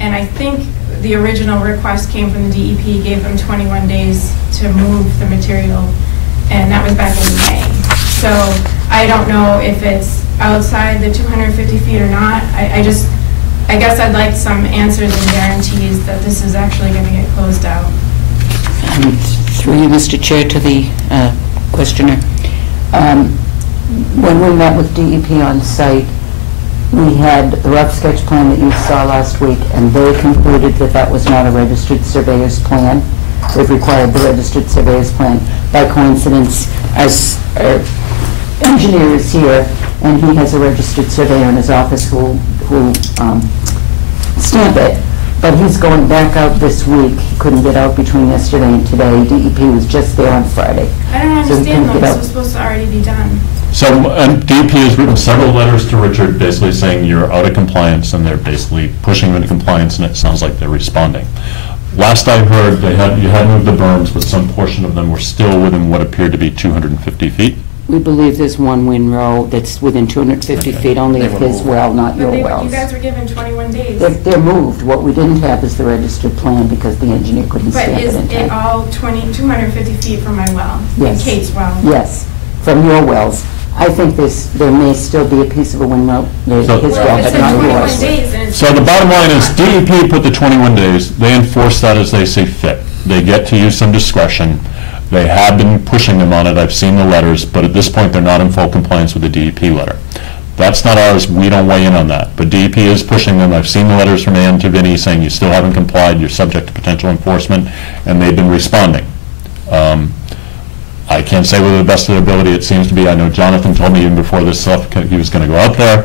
and I think the original request came from the DEP, gave them 21 days to move the material, and that was back in May. So I don't know if it's outside the 250 feet or not. I guess I'd like some answers and guarantees that this is actually going to get closed out. Through you, Mr. Chair, to the questioner. When we met with DEP on site, we had the rough sketch plan that you saw last week, and they concluded that that was not a registered surveyor's plan. They've required the registered surveyor's plan. By coincidence, our engineer is here, and he has a registered surveyor in his office who stamp it. But he's going back out this week. He couldn't get out between yesterday and today. DEP was just there on Friday. I don't So he understand couldn't though, get this out. was supposed to already be done. So DEP has written several letters to Richard basically saying you're out of compliance, and they're basically pushing you into compliance, and it sounds like they're responding. Last I heard, you had moved the berms, but some portion of them were still within what appeared to be 250 feet. We believe there's one windrow that's within 250 Okay. feet, only of his well, not your But you wells. guys were given 21 days. They're moved. What we didn't have is the registered plan because the engineer couldn't But stamp is it in it time. all 250 feet from my well? Yes. Kate's well? Yes, from your wells. I think there may still be a piece of a windrow, his So- well, Well, if but it not said 21 yours. days and it's... So the bottom line is DEP put the 21 days, they enforce that as they see fit. They get to use some discretion. They have been pushing them on it, I've seen the letters, but at this point, they're not in full compliance with the DEP letter. That's not ours, we don't weigh in on that, but DEP is pushing them. I've seen the letters from Ann to Vinnie saying you still haven't complied, you're subject to potential enforcement, and they've been responding. I can't say with the best of their ability, it seems to be. I know Jonathan told me even before this stuff, he was going to go out there.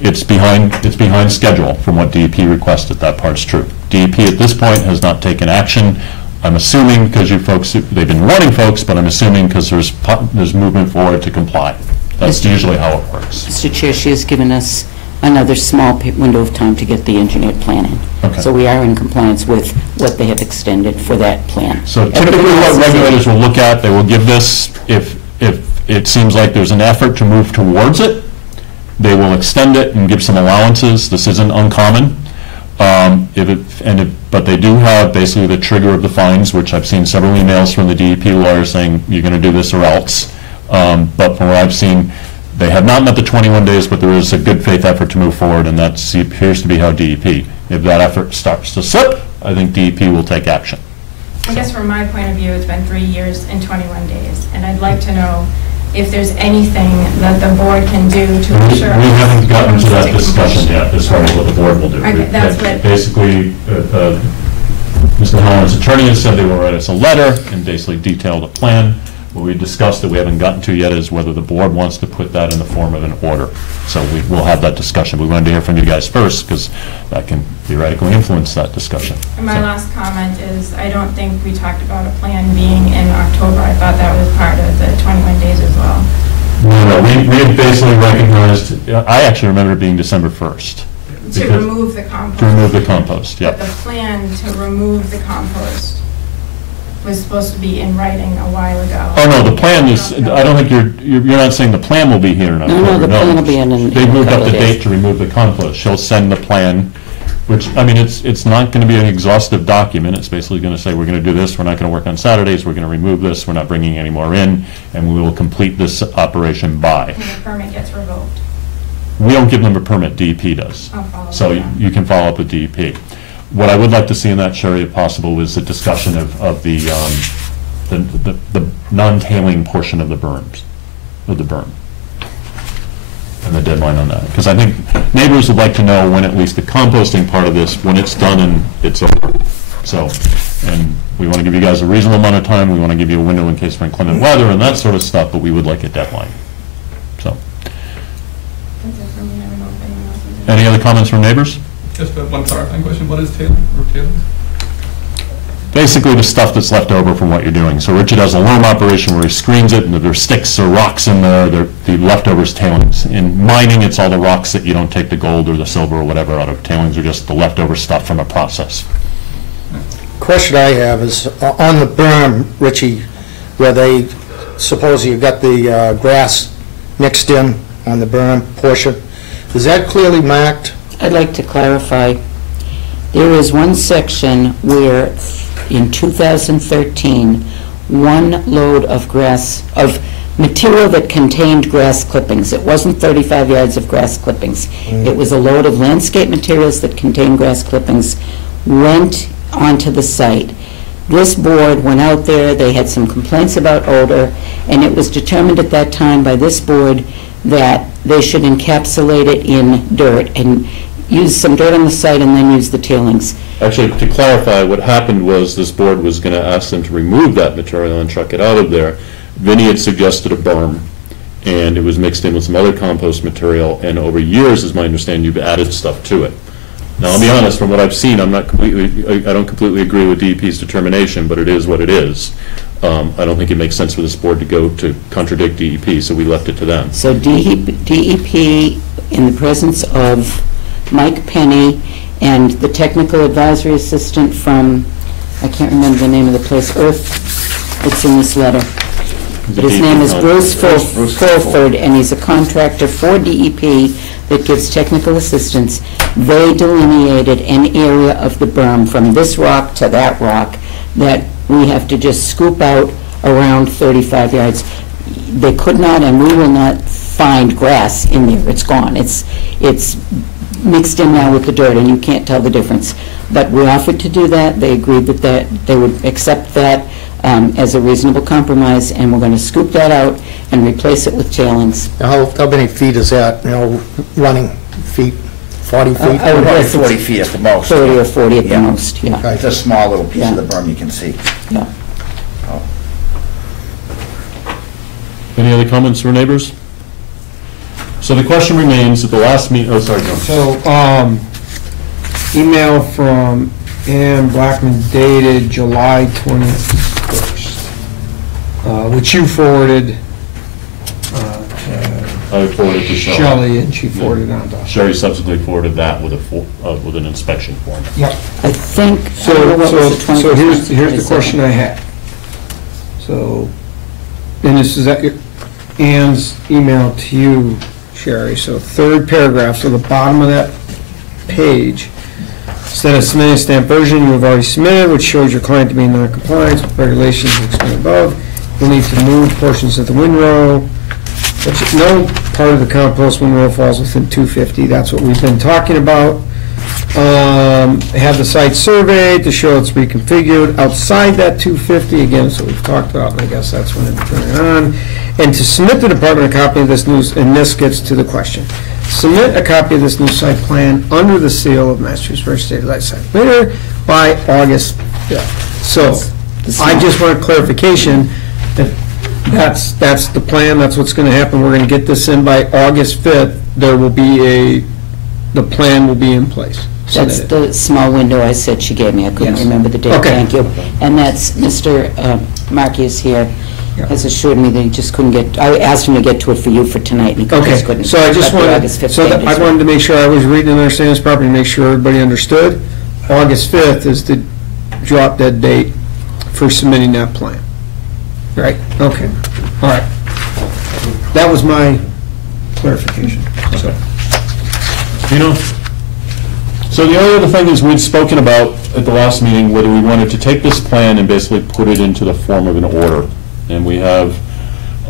It's behind schedule from what DEP requested, that part's true. DEP at this point has not taken action. I'm assuming because you folks, they've been warning folks, but I'm assuming because there's movement forward to comply. That's usually how it works. Mr. Chair, she has given us another small window of time to get the engineered plan in. Okay. So we are in compliance with what they have extended for that plan. So typically Everything else what is in. regulators will look at, they will give this, if it seems like there's an effort to move towards it, they will extend it and give some allowances. This isn't uncommon. But they do have basically the trigger of the fines, which I've seen several emails from the DEP lawyer saying, you're going to do this or else. But from what I've seen, they have not met the 21 days, but there is a good faith effort to move forward, and that appears to be how DEP. If that effort starts to slip, I think DEP will take action. I guess from my point of view, it's been 3 years and 21 days, and I'd like to know if there's anything that the board can do to We ensure... haven't gotten to that discussion yet, as far as what the board will do. Okay, that's what- Basically, Mr. Holland's attorney has said they will write us a letter and basically detail the plan. What we discussed that we haven't gotten to yet is whether the board wants to put that in the form of an order. So we will have that discussion. We wanted to hear from you guys first, because that can theoretically influence that discussion. And my So- last comment is, I don't think we talked about a plan being in October. I thought that was part of the 21 days as well. No, we had basically recognized, I actually remember it being December 1st. To because- remove the compost. To remove the compost, But the yeah. plan to remove the compost was supposed to be in writing a while ago. Oh, no, the plan is, I don't think you're not saying the plan will be here in October. No, the plan will be in They've a moved up couple the of days. date to remove the compost. She'll send the plan, which, I mean, it's not going to be an exhaustive document. It's basically going to say, we're going to do this, we're not going to work on Saturdays, we're going to remove this, we're not bringing any more in, and we will complete this operation by. And the permit gets revoked. We don't give them a permit, DEP does. I'll follow So up. you can follow up with DEP. What I would like to see in that, Sherry, if possible, is a discussion of the non-tailing portion of the berms, of the berm. and the deadline on that. Because I think neighbors would like to know when at least the composting part of this, when it's done and it's over. So, and we want to give you guys a reasonable amount of time. We want to give you a window in case for inclement weather and that sort of stuff, but we would like a deadline. So. That's it for me. I don't know if anyone else has Any other comments from neighbors? Just one clarifying question, what is tailing or tailings? Basically the stuff that's left over from what you're doing. So Richard has a loam operation where he screens it, and if there's sticks or rocks in there, they're the leftovers tailings. In mining, it's all the rocks that you don't take the gold or the silver or whatever out of. Tailings are just the leftover stuff from a process. Question I have is, on the berm, Richie, where they, suppose you got the grass mixed in on the berm portion, is that clearly marked? I'd like to clarify, there is one section where in 2013, one load of grass, of material that contained grass clippings. It wasn't 35 yards of grass clippings. It was a load of landscape materials that contained grass clippings, went onto the site. This board went out there, they had some complaints about odor, and it was determined at that time by this board that they should encapsulate it in dirt and use some dirt on the site and then use the tailings. Actually, to clarify, what happened was this board was going to ask them to remove that material and truck it out of there. Vinnie had suggested a berm, and it was mixed in with some other compost material, and over years, as my understanding, you've added stuff to it. Now, I'll be honest, from what I've seen, I don't completely agree with DEP's determination, but it is what it is. I don't think it makes sense for this board to go to contradict DEP, so we left it to them. So DEP, in the presence of Mike Penny and the technical advisory assistant from, I can't remember the name of the place, Earth, it's in this letter. But his name is Bruce Fulford, and he's a contractor for DEP that gives technical assistance. They delineated an area of the berm from this rock to that rock that we have to just scoop out around 35 yards. They could not, and we will not find grass in there. It's gone. It's mixed in now with the dirt, and you can't tell the difference. But we offered to do that. They agreed that they would accept that as a reasonable compromise, and we're going to scoop that out and replace it with tailings. How many feet is that, running feet, 40 feet? I would guess 40 feet at the most. 30 or 40 at the most, yeah. It's a small little piece of the berm you can see. Yeah. Any other comments from neighbors? So the question remains at the last meeting, oh, sorry, John. So, email from Ann Blackman dated July 21st, which you forwarded I forwarded to Shelley. Shelley, and she forwarded on to us. Sherry subsequently forwarded that with with an inspection form. Yep. I think, So here's the question I had. So, and this is Ann's email to you, Sherry. So third paragraph, so the bottom of that page, instead of submitting a stamped version you have already submitted, which shows your client to be in non-compliance with regulations explained above, you'll need to move portions of the windrow. No part of the compost windrow falls within 250. That's what we've been talking about. Have the site surveyed to show it's reconfigured outside that 250. Again, so we've talked about, and I guess that's when it's turning on. And to submit the department a copy of this news, and this gets to the question. Submit a copy of this new site plan under the seal of Massachusetts Register of Site Later by August 5th. So I just want clarification that that's the plan, that's what's going to happen. We're going to get this in by August 5th. There will be the plan will be in place. That's the small window I said she gave me. I couldn't remember the date. Okay. Thank you. And that's Mr. Markey is here, has assured me that he just couldn't get, I asked him to get to it for you for tonight, and he just couldn't. So I just But the wanted, August 5th so date is I wanted to make sure I was reading and understanding this properly, to make sure everybody understood. August 5th is the drop dead date for submitting that plan. Right? Okay. All right. That was my clarification. So. So the only other thing is we'd spoken about at the last meeting whether we wanted to take this plan and basically put it into the form of an order. And we have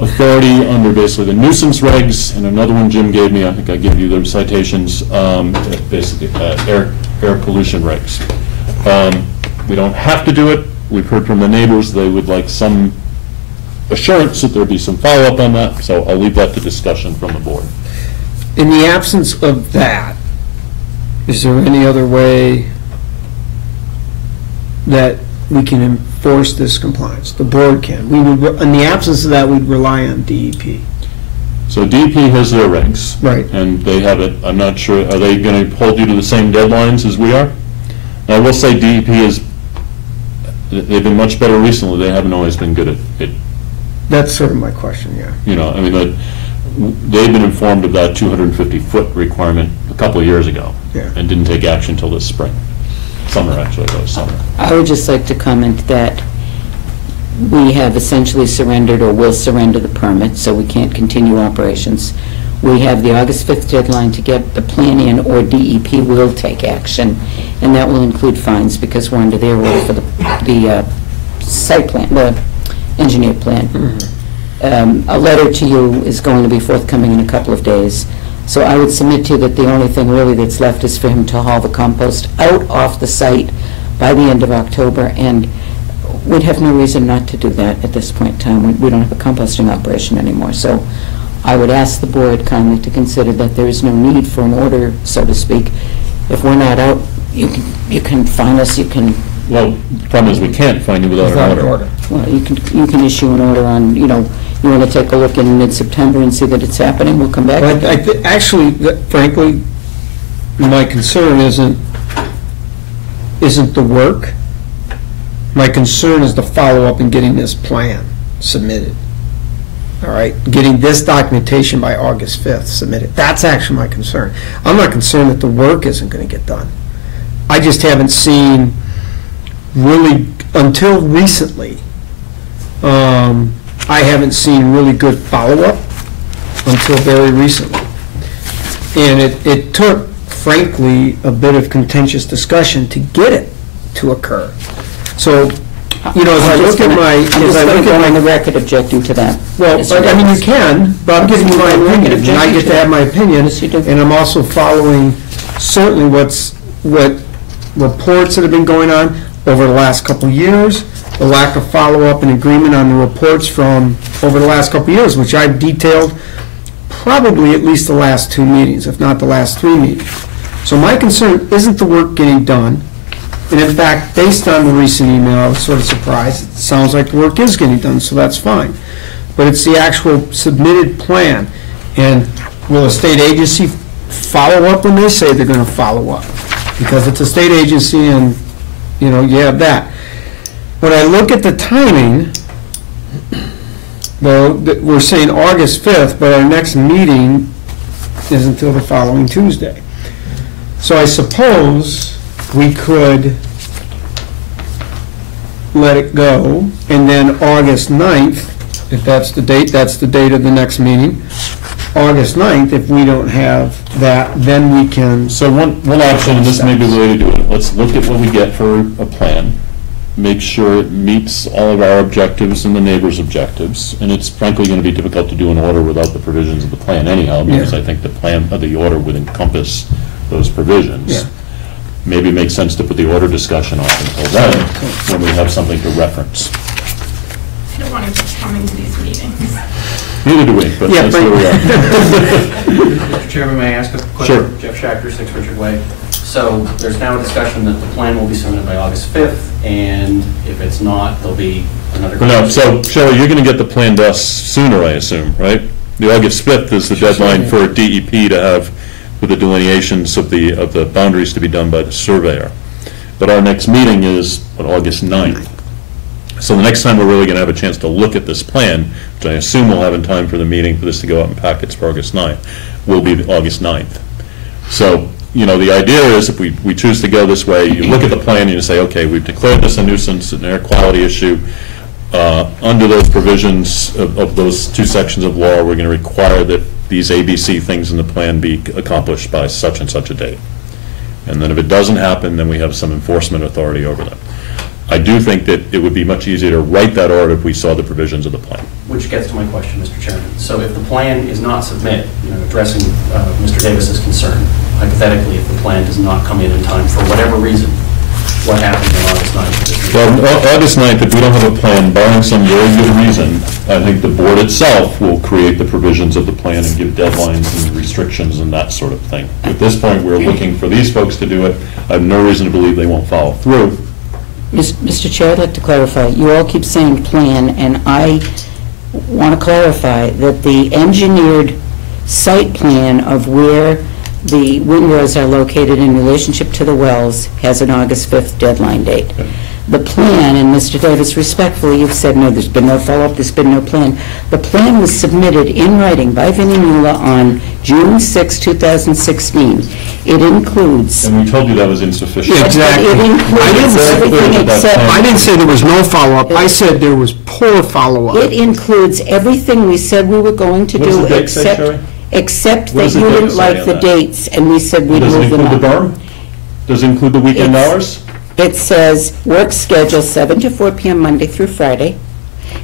authority under basically the nuisance regs, and another one Jim gave me, I think I gave you the citations, basically air pollution regs. We don't have to do it. We've heard from the neighbors they would like some assurance that there'll be some follow-up on that, so I'll leave that to discussion from the board. in the absence of that, is there any other way that we can enforce this compliance? The board can. We would, in the absence of that, we'd rely on DEP. So DEP has their regs. Right. And they have it, I'm not sure, are they going to hold you to the same deadlines as we are? Now, I will say DEP they've been much better recently. They haven't always been good at it. That's sort of my question, yeah. You know, I mean, they've been informed of that 250-foot requirement a couple of years ago. Yeah. And didn't take action until this spring. Summer, actually, it was summer. I would just like to comment that we have essentially surrendered or will surrender the permit, so we can't continue operations. We have the August 5th deadline to get the plan in, or DEP will take action, and that will include fines because we're under their order for the site plan, the engineer plan. A letter to you is going to be forthcoming in a couple of days. So I would submit to you that the only thing really that's left is for him to haul the compost out off the site by the end of October, and we'd have no reason not to do that at this point in time. We don't have a composting operation anymore. So I would ask the board kindly to consider that there is no need for an order, so to speak. If we're not out, you can fine us, you can... Well, the problem is we can't find you without an order. Well, you can issue an order on, you know, you want to take a look in mid-September and see that it's happening, we'll come back. But actually, frankly, my concern isn't the work. My concern is the follow-up and getting this plan submitted. All right, getting this documentation by August 5th submitted. That's actually my concern. I'm not concerned that the work isn't going to get done. I just haven't seen really, until recently, I haven't seen really good follow-up until very recently. And it took, frankly, a bit of contentious discussion to get it to occur. So, you know, as I look at my... I'm just going to go on the record objecting to that. Well, I mean, you can, but I'm giving you my opinion, and I get to have my opinion, and I'm also following certainly what reports that have been going on over the last couple of years, the lack of follow-up and agreement on the reports from over the last couple of years, which I've detailed probably at least the last 2 meetings, if not the last 3 meetings. So my concern isn't the work getting done. And in fact, based on the recent email, I was sort of surprised. It sounds like the work is getting done, so that's fine. But it's the actual submitted plan. And will a state agency follow up when they say they're going to follow up? Because it's a state agency and, you know, you have that. When I look at the timing, though, we're saying August 5th, but our next meeting is until the following Tuesday. So I suppose we could let it go, and then August 9th, if that's the date of the next meeting. August 9th, if we don't have that, then we can... So one option, and this may be the way to do it, let's look at what we get for a plan, make sure it meets all of our objectives and the neighbors' objectives, and it's frankly going to be difficult to do an order without the provisions of the plan anyhow, because I think the order would encompass those provisions. Yeah. Maybe it makes sense to put the order discussion off until then, when we have something to reference. I don't want to keep coming to these meetings. Neither do we, but Yeah, that's where we are. Mr. Chairman, may I ask a question? Sure. Jeff Schachter, 6 Richard Way. So there's now a discussion that the plan will be submitted by August 5th, and if it's not, there'll be another... No, so Shelley, you're going to get the plan to us sooner, I assume, right? The August 5th is the deadline for DEP to have with the delineations of the boundaries to be done by the surveyor. But our next meeting is on August 9th. So the next time we're really going to have a chance to look at this plan, which I assume we'll have in time for the meeting for this to go out in packets for August 9th, will be August 9th. So, you know, the idea is if we choose to go this way, you look at the plan and you say, okay, we've declared this a nuisance, an air quality issue. Under those provisions of those 2 sections of law, we're going to require that these ABC things in the plan be accomplished by such and such a date. And then if it doesn't happen, then we have some enforcement authority over them. I do think that it would be much easier to write that order if we saw the provisions of the plan. Which gets to my question, Mr. Chairman. So if the plan is not submitted, addressing Mr. Davis's concern, hypothetically, if the plan does not come in time for whatever reason, what happens on August 9th. Well, August 9th, if we don't have a plan, barring some very good reason, I think the board itself will create the provisions of the plan and give deadlines and restrictions and that sort of thing. At this point, we're looking for these folks to do it. I have no reason to believe they won't follow through. Mr. Chair, I'd like to clarify. You all keep saying plan, and I want to clarify that the engineered site plan of where the windrows are located in relationship to the wells has an August 5th deadline date. The plan, and Mr. Davis, respectfully, you've said, no, there's been no follow-up, there's been no plan. The plan was submitted in writing by Vinnie Mueller on June 6, 2016. It includes... And we told you that was insufficient. Exactly. It includes everything except... I didn't say there was no follow-up, I said there was poor follow-up. It includes everything we said we were going to What does do, the date say, Sherry? except What that does the you date didn't say like on the that? dates, and we said we'd Does it move them include the up. berm? Does it include the weekend It's- hours? It says, work schedule 7 to 4 p.m. Monday through Friday.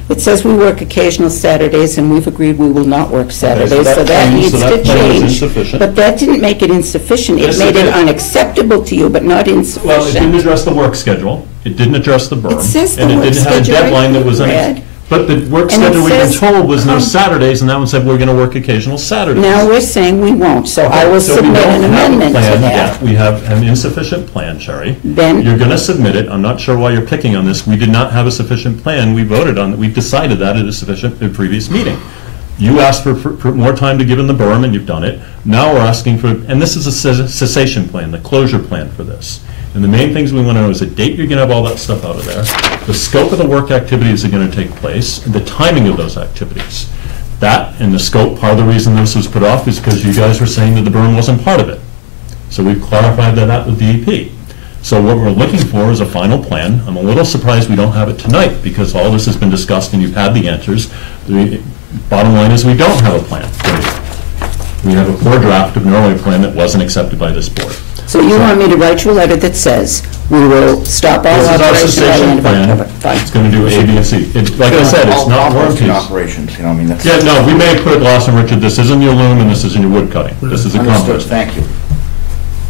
It says we work occasional Saturdays, and we've agreed we will not work Saturdays, so that changed, needs so to that plan is change. insufficient. But that didn't make it insufficient. It Yes, it made it did. unacceptable to you, but not Well, it didn't insufficient. address the work schedule, it didn't address the berm. It says the and work it didn't have a schedule deadline that was Brad. But the work And it schedule we've been says told was no com- Saturdays, and that one said we're going to work occasional Saturdays. Now we're saying we won't, so I will So we submit don't an have a amendment to plan that. yet. We have an insufficient plan, Sherry. Then- You're going to submit it. I'm not sure why you're picking on this. We did not have a sufficient plan. We voted on it. We decided that at a sufficient, a previous meeting. You asked for more time to give in the berm, and you've done it. Now we're asking for, and this is a cessation plan, the closure plan for this. And the main things we want to know is the date you're going to have all that stuff out of there, the scope of the work activities that are going to take place, and the timing of those activities. That and the scope, part of the reason this was put off is because you guys were saying that the berm wasn't part of it. So we've clarified that out with DEP. So what we're looking for is a final plan. I'm a little surprised we don't have it tonight because all this has been discussed and you've had the answers. The bottom line is we don't have a plan. We have a poor draft of an earlier plan that wasn't accepted by this board. So you want me to write you a letter that says, we will stop all This is our operations by the cessation end of plan. October? Fine. It's going to do A, B, and C. Like I said, it's All not operating warranties. operations, you know, I mean, that's... Yeah, no, we may have put a gloss on, Richard, this isn't your loom and this isn't your wood cutting. This is a Understood, compost. thank you.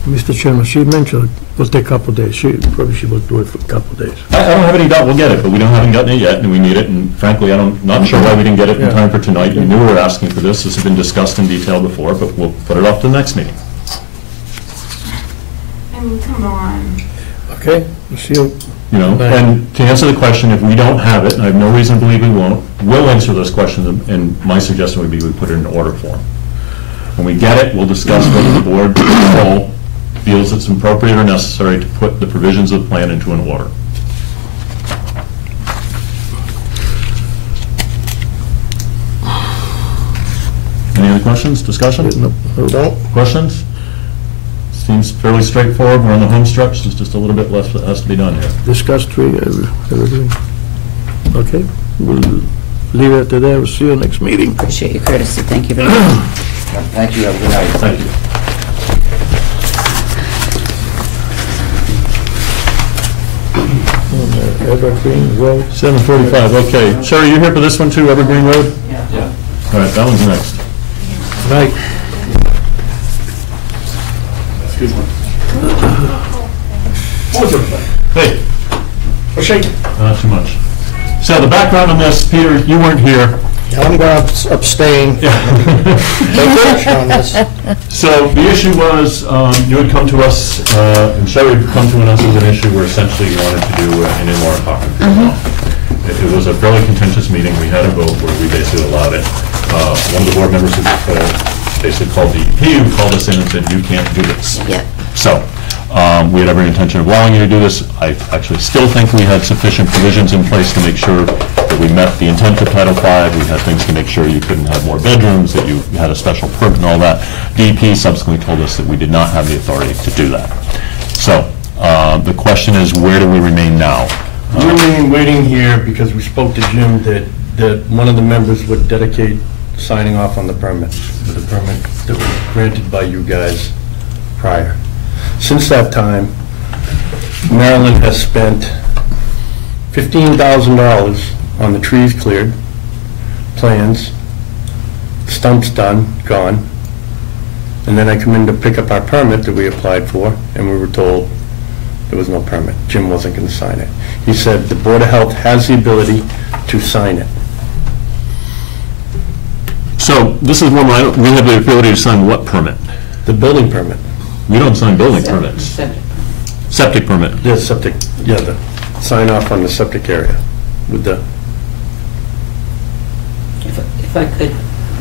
Mr. Chairman, she mentioned it'll take a couple of days. She will do it for a couple of days. I don't have any doubt we'll get it, but we haven't gotten it yet, and we need it, and frankly, not sure why we didn't get it in time for tonight. You knew we were asking for this, this has been discussed in detail before, but we'll put it off to the next meeting. I mean, come on. Okay, she'll, You know, and to answer the question, if we don't have it, and I have no reason to believe we won't, we'll answer those questions, and my suggestion would be we put it in order form. When we get it, we'll discuss whether the board as a whole feels it's appropriate or necessary to put the provisions of the plan into an order. Any other questions, discussion? No. Questions? Seems fairly straightforward, we're on the home stretch, there's just a little bit less that has to be done here. discuss everything. Okay, we'll leave it to there. We'll see you next meeting. Appreciate your courtesy, thank you very much. Thank you, have a good night. Thank you. Evergreen Road. 7:45, okay. Sherry, you here for this one too, Evergreen Road? Yeah. All right, that one's next. Night. Excuse me. Hey. What's shaking? Not too much. So the background on this, Peter, you weren't here. I'm going to abstain. Take action on this. So the issue was, you had come to us, and Sherry had come to us with an issue where essentially you wanted to do an in-law apartment for your mom. It was a fairly contentious meeting. We had a vote where we basically allowed it. One of the board members who basically called DEP, who called us in and said, you can't do this. Yep. So, we had every intention of allowing you to do this. I actually still think we had sufficient provisions in place to make sure that we met the intent of Title V. We had things to make sure you couldn't have more bedrooms, that you had a special permit and all that. DEP subsequently told us that we did not have the authority to do that. So, the question is, where do we remain now? We remain waiting here because we spoke to Jim that one of the members would dedicate signing off on the permit, with the permit that was granted by you guys prior. Since that time, Maryland has spent $15,000 on the trees cleared, plans, stumps done, gone. And then I come in to pick up our permit that we applied for, and we were told there was no permit. Jim wasn't going to sign it. He said the Board of Health has the ability to sign it. So this is one, we have the ability to sign what permit? The building permit. We don't sign building permits. Septic permit. The septic, yeah, the sign off on the septic area with the, If I could,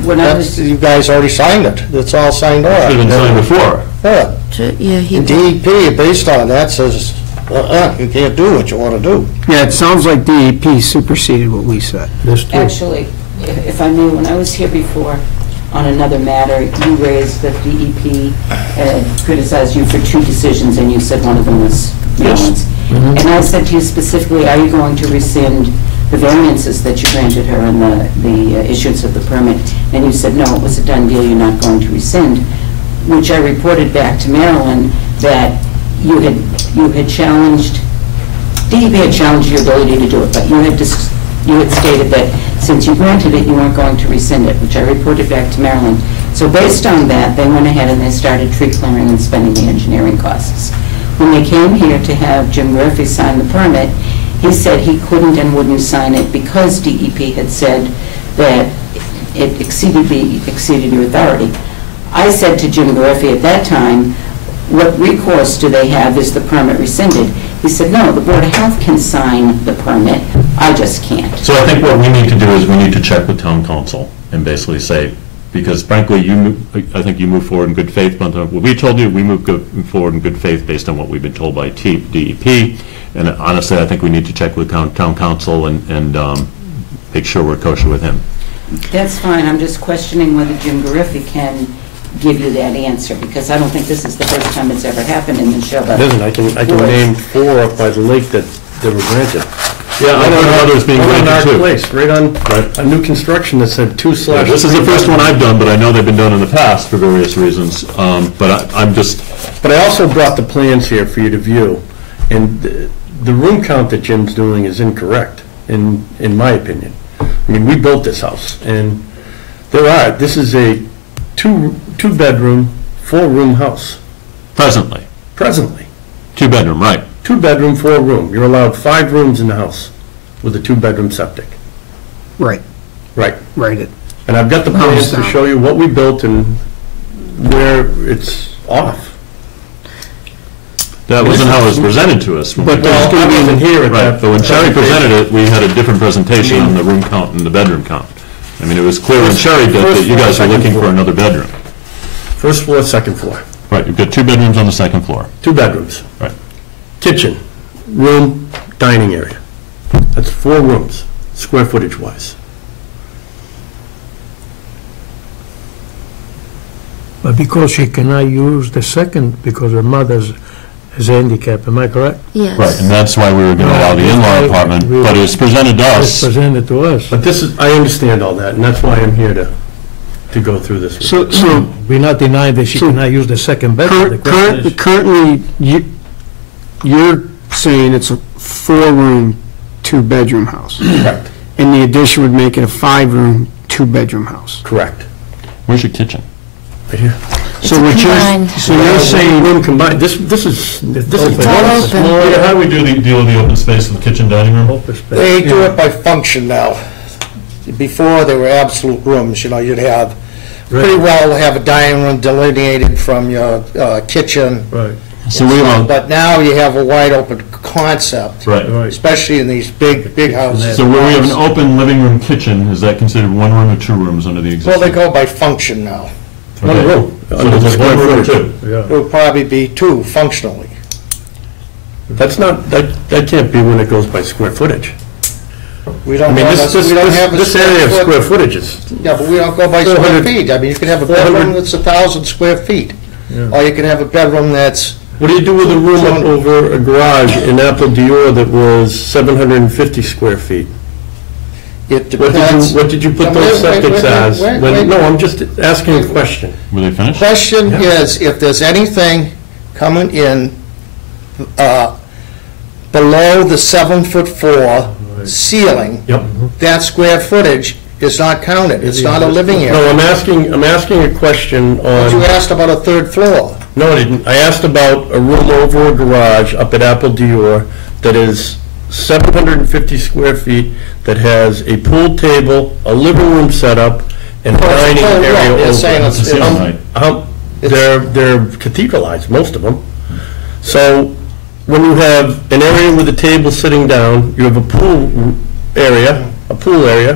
when I was, You guys already signed it. It's all signed off. Should have been signed before. Yeah. Yeah, The DEP, based on that, says, you can't do what you want to do. Yeah, it sounds like DEP superseded what we said. actually, if I may, when I was here before on another matter, you raised that DEP criticized you for 2 decisions, and you said one of them was Maryland's. And I said to you specifically, are you going to rescind the variances that you granted her and the issuance of the permit? And you said, no, it was a done deal, you're not going to rescind, which I reported back to Maryland that you had challenged, DEP had challenged your ability to do it, but you had stated that since you granted it, you weren't going to rescind it, which I reported back to Maryland. So based on that, they went ahead and they started tree clearing and spending the engineering costs. When they came here to have Jim Murphy sign the permit, he said he couldn't and wouldn't sign it because DEP had said that it exceeded your authority. I said to Jim Murphy at that time, what recourse do they have? Is the permit rescinded? He said, no, the Board of Health can sign the permit, I just can't. So I think what we need to do is we need to check with town council and basically say, because frankly, I think you move forward in good faith, but what we told you, we move forward in good faith based on what we've been told by DEP. And honestly, I think we need to check with town council and make sure we're kosher with him. That's fine, I'm just questioning whether Jim Gariffi can give you that answer, because I don't think this is the first time it's ever happened in the show. it isn't, I can name 4 up by the lake that were granted. Yeah, I know others being Right on our granted too. place, right on a new construction that said 2/. Yeah, this is the first one I've done, but I know they've been done in the past for various reasons. But I'm just, But I also brought the plans here for you to view, and the room count that Jim's doing is incorrect, in my opinion. I mean, we built this house, and this is a two-bedroom, 4-room house. presently, Presently. 2-bedroom, right. 2-bedroom, 4-room. You're allowed 5 rooms in the house with a 2-bedroom septic. Right, Right. right. And I've got the plans to show you what we built and where it's off. That wasn't how it was presented to us. But there's going to be in here at Right, that. but when Sherry presented it, we had a different presentation on the room count and the bedroom count. I mean, it was clear when Sherry did that you guys are looking for another bedroom. First floor, second floor. Right, you've got 2 bedrooms on the second floor. 2 bedrooms. Right. Kitchen, room, dining area. That's 4 rooms, square footage wise. But because she cannot use the second, because her mother's is handicapped, am I correct? Yes. Right, and that's why we were going to allow the in-law apartment, but it was presented to It's us. presented to us. But this is, I understand all that, and that's why I'm here to go through this. with you. So we're not denying that she cannot use the second bedroom. The question is- Currently, you're saying it's a 4-room, 2-bedroom house. Correct. And the addition would make it a 5-room, 2-bedroom house. Correct. Where's your kitchen? Right here. It's a combined. So you're saying room combined, this is open. all open. Peter, how do we do the deal with the open space of the kitchen dining room? Open space. They do it by function now. Before, they were absolute rooms, you'd have, pretty well have a dining room delineated from your kitchen. Right. So we have But now you have a wide open concept. Right. Especially in these big houses. So where we have an open living room kitchen, is that considered 1 room or 2 rooms under the existing? Well, they go by function now. One Okay. room. So there's 1 room or 2? Yeah. It would probably be 2 functionally. That's not, that can't be when it goes by square footage. We I don't mean, have, we don't have a this area of square square foot. footage is, Yeah, but we don't go by square 400 feet. I mean, you could have a bedroom that's 1,000 square feet. Or you could have a bedroom that's, what do you do with a room up over a garage in Apple Dior that was 750 square feet? it depends. What did you put Now, those wait, septics as? wait. No, I'm just asking a question. Were they finished? Question is, if there's anything coming in below the 7'4" ceiling, Yep. that square footage is not counted. It's not a living No, area. I'm asking a question But you on, asked about a 3rd floor. No, I didn't. I asked about a room over a garage up at Apple Dior that is 750 square feet, that has a pool table, a living room setup, and a dining area You're saying over. They're cathedralized, most of them. So when you have an area with a table sitting down, you have a pool area,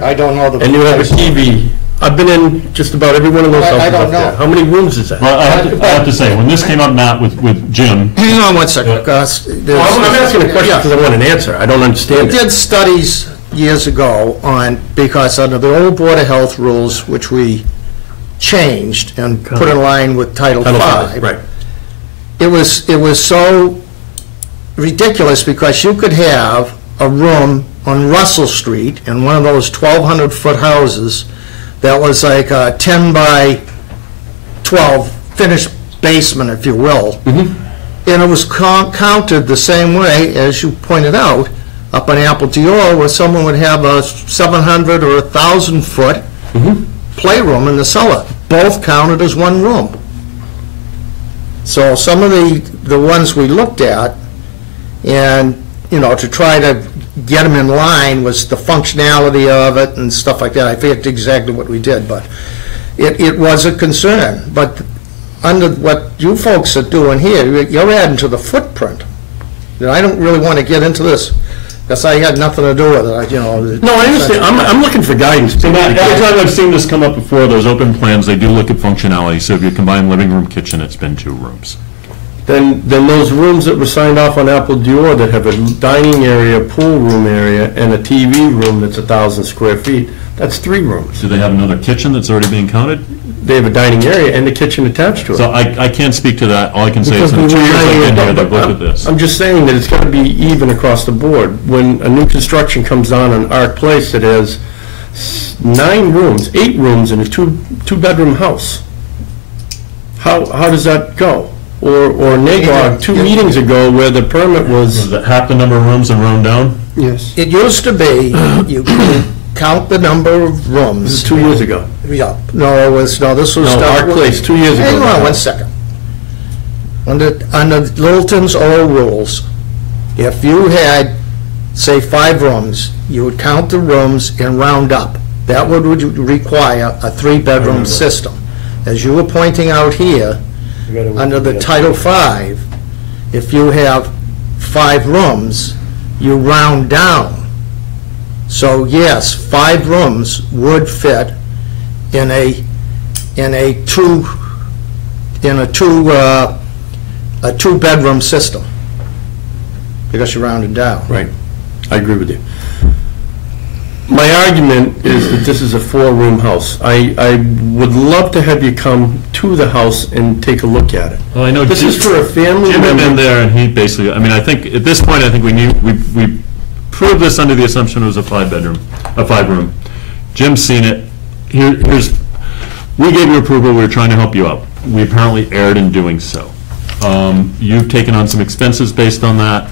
I don't know the. and you have a TV. I've been in just about every one of those I houses don't up there. know. How many rooms is that? Well, I have to say, when this came up, Matt, with Jim, Hang on one second, Gus. Well, I'm asking a question because I want an answer. I don't understand We it. did studies years ago on, because under the old Board of Health rules, which we changed and put in line with Title V. Right. It was so ridiculous because you could have a room on Russell Street in one of those 1,200-foot houses that was like a 10 by 12 finished basement, if you will. And it was counted the same way, as you pointed out, up on Apple Dior, where someone would have a 700 or 1,000-foot playroom in the cellar. Both counted as one room. So some of the ones we looked at, and, you know, to try to get them in line was the functionality of it and stuff like that. I forget exactly what we did, but it was a concern. But under what you folks are doing here, you're adding to the footprint. And I don't really want to get into this, because I had nothing to do with it, you know. No, I understand. I'm looking for guidance. so Matt, every time I've seen this come up before, those open plans, they do look at functionality. So if you combine living room, kitchen, it's been 2 rooms. Then those rooms that were signed off on Apple Dior that have a dining area, pool room area, and a TV room that's 1,000 square feet, that's 3 rooms. Do they have another kitchen that's already being counted? They have a dining area and a kitchen attached to it. So I can't speak to that. All I can say is in the 2 years I've been here, they've looked at this. I'm just saying that it's got to be even across the board. When a new construction comes on Arc Place that has 9 rooms, 8 rooms in a two-bedroom house, how does that go? Or Nagog, 2 meetings ago, where the permit was... Was it half the number of rooms and round down? Yes. It used to be, you could count the number of rooms. This is 2 years ago. Yeah, this was... No, Arc Place, 2 years ago. Hang on one second. Under Littleton's old rules, if you had, say, 5 rooms, you would count the rooms and round up. That would require a 3-bedroom system. As you were pointing out here, under the Title V, if you have 5 rooms, you round down. So yes, 5 rooms would fit in a two-bedroom system, because you're rounding down. Right. I agree with you. My argument is that this is a 4-room house. I would love to have you come to the house and take a look at it. Well, I know This is for a family Jim had been member. there, and he basically, I mean, I think, at this point, I think we proved this under the assumption it was a 5-room. Jim's seen it. We gave you approval, we were trying to help you out. We apparently erred in doing so. You've taken on some expenses based on that.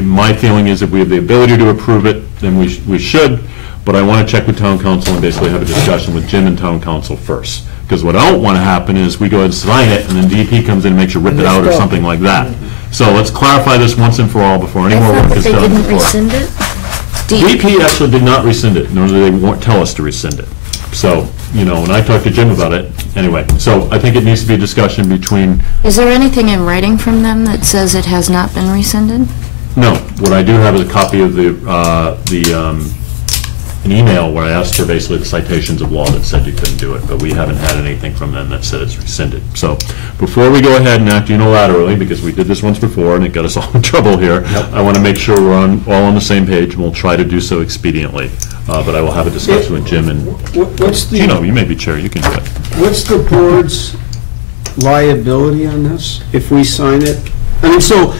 My feeling is if we have the ability to approve it, then we should, but I want to check with town council and basically have a discussion with Jim and town council first. Because what I don't want to happen is we go and sign it, and then DP comes in and makes you rip it out or something like that. So let's clarify this once and for all before any more work is They done. didn't rescind it? DP actually did not rescind it, nor did they tell us to rescind it. So, you know, when I talked to Jim about it, anyway, so I think it needs to be a discussion between, Is there anything in writing from them that says it has not been rescinded? no, what I do have is a copy of an email where I asked for basically the citations of law that said you couldn't do it, but we haven't had anything from them that said it's rescinded. So before we go ahead and act unilaterally, because we did this once before and it got us all in trouble here, I want to make sure we're all on the same page, and we'll try to do so expediently. But I will have a discussion with Jim and, Gino, you may be chair, you can do it. What's the board's liability on this if we sign it? I mean, so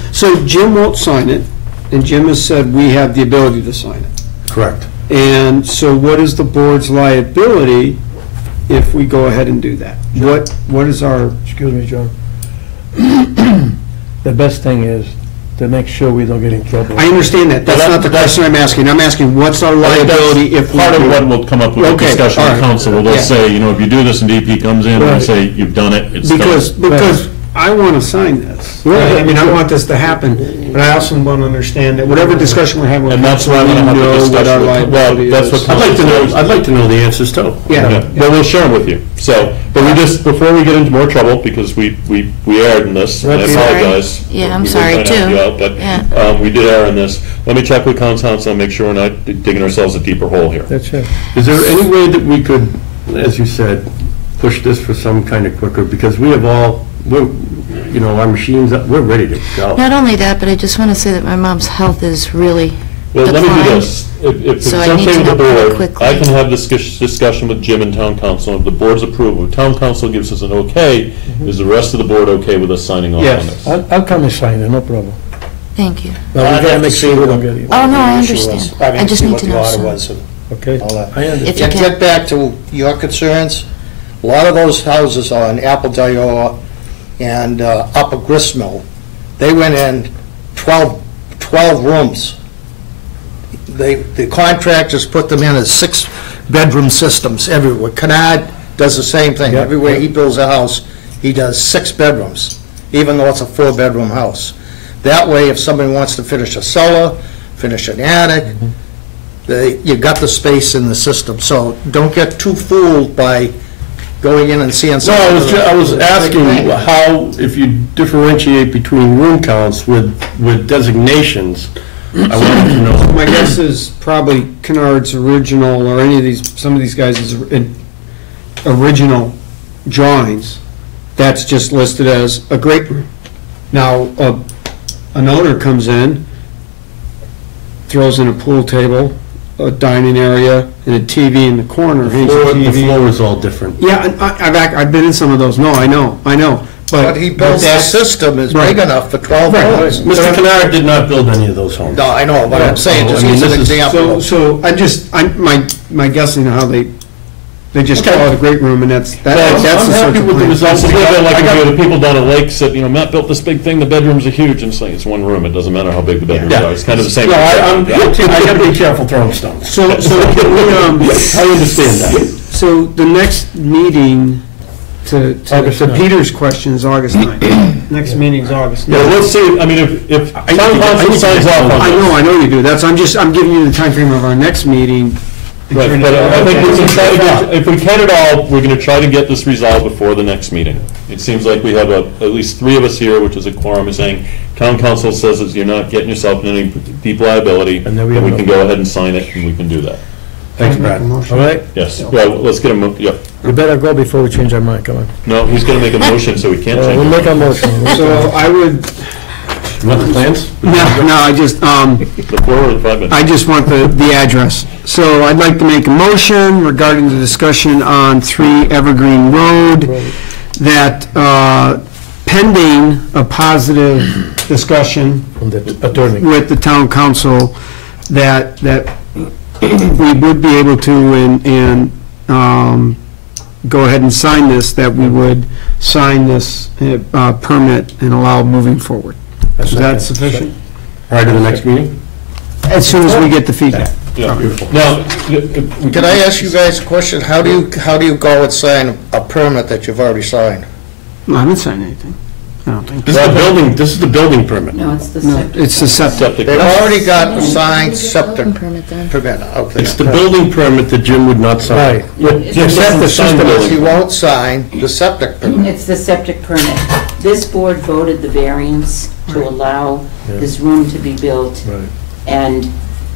Jim won't sign it, and Jim has said we have the ability to sign it. Correct. And so what is the board's liability if we go ahead and do that? What is our... Excuse me, John. The best thing is to make sure we don't get in trouble. I understand that. That's not the question I'm asking. I'm asking what's our liability if we Part of do what it? will come up with a discussion with council, where they'll say, you know, if you do this and DP comes in and say, you've done it, it's done. Because I want to sign this. I mean, I want this to happen, but I also want to understand that whatever discussion we're having with And that's why I'm council, gonna we have the know what our discussion with, well, liability that's is. what. I'd like to know the answers too. Yeah. Well, we'll share them with you. So, but we just, before we get into more trouble, because we erred in this, and I Right. apologize. Yeah, I'm We were sorry, trying to help too. you out, But Yeah. we did err in this. Let me check with council and make sure we're not digging ourselves a deeper hole here. That's it. Is there any way that we could, as you said, push this for some kind of quicker, because we have our machines, we're ready to go. Not only that, but I just want to say that my mom's health is really Well, let me do declined. this. If it's So I need okay to with the know pretty board, quickly. I can have this discussion with Jim and town council. If the board's approval, if town council gives us an okay, is the rest of the board okay with us signing off on Yes. this? I'll come and sign it, no problem. Thank you. But we gotta make sure we don't get it. Oh, no, I understand. I just need to know What the some. order was and Okay? all that. I understand. If you can. Get back to your concerns. A lot of those houses on Apple and Upper Gristmill, they went in 12 rooms. The contractors put them in as 6-bedroom systems everywhere. Kennard does the same thing. Yeah. Everywhere he builds a house, he does 6 bedrooms, even though it's a 4-bedroom house. That way, if somebody wants to finish a cellar, finish an attic, you got the space in the system. So don't get too fooled by going in and seeing No, something. I was asking how, if you differentiate between room counts with designations, I wanted to know. My guess is probably Kennard's original, or some of these guys' original drawings, that's just listed as a great room. Now, an owner comes in, throws in a pool table, a dining area, and a TV in the corner. The hangs a floor TV. is all different. Yeah, and I've been in some of those. No, I know. But he builds the system is Right. big enough for 12 Right. homes. Mr. Kennard did not build any of those homes. No, I know, but I'm saying, just I mean, use an this is- example. So my guessing how they just Okay. call it a great room, and that's I'm the happy social with the plan. results. It's a little bit like if you had the people down at Lake said, Matt built this big thing, the bedrooms are huge, and it's one room, it doesn't matter how big the bedrooms Yeah. are, it's kind of the same. No, I gotta be careful throwing stones. So I understand that. So the next meeting, to August 9th. Peter's question, is August 9th. Next meeting's August 9th. Yeah, let's see, I mean, if town council signs off on this. I know you do. I'm giving you the timeframe of our next meeting. Right, but I think we can try to get, if we can at all, we're gonna try to get this resolved before the next meeting. It seems like we have at least 3 of us here, which is a quorum, is saying, town council says that you're not getting yourself in any deep liability, And then we then we have can no- go ahead and sign it, and we can do that. Thanks, Brad. All right? Yes, well, let's get a, yeah, We better go before we change our mind, come on. no, he's gonna make a motion, so we can't We'll change make it. a motion. So I would, You want the plans? no, I just, The 4 or the 5 minutes? I just want the address. So I'd like to make a motion regarding the discussion on 3 Evergreen Road, that pending a positive discussion From the attorney. with the town council, that we would be able to, and go ahead and sign this, that we would sign this permit and allow moving forward. Is that sufficient? Prior to the next meeting? As soon as we get the feedback. Yeah. Now, Can I ask you guys a question? How do you go and sign a permit that you've already signed? No, I haven't signed anything. I don't think. This is the building permit. No, it's the No, septic. it's the septic. septic. They've already got a signed septic Permit then. permit out there. It's the building permit that Jim would not sign. Right. It's Except the system He is, won't sign the septic permit. It's the septic permit. This board voted the variance to allow this room to be built, right. and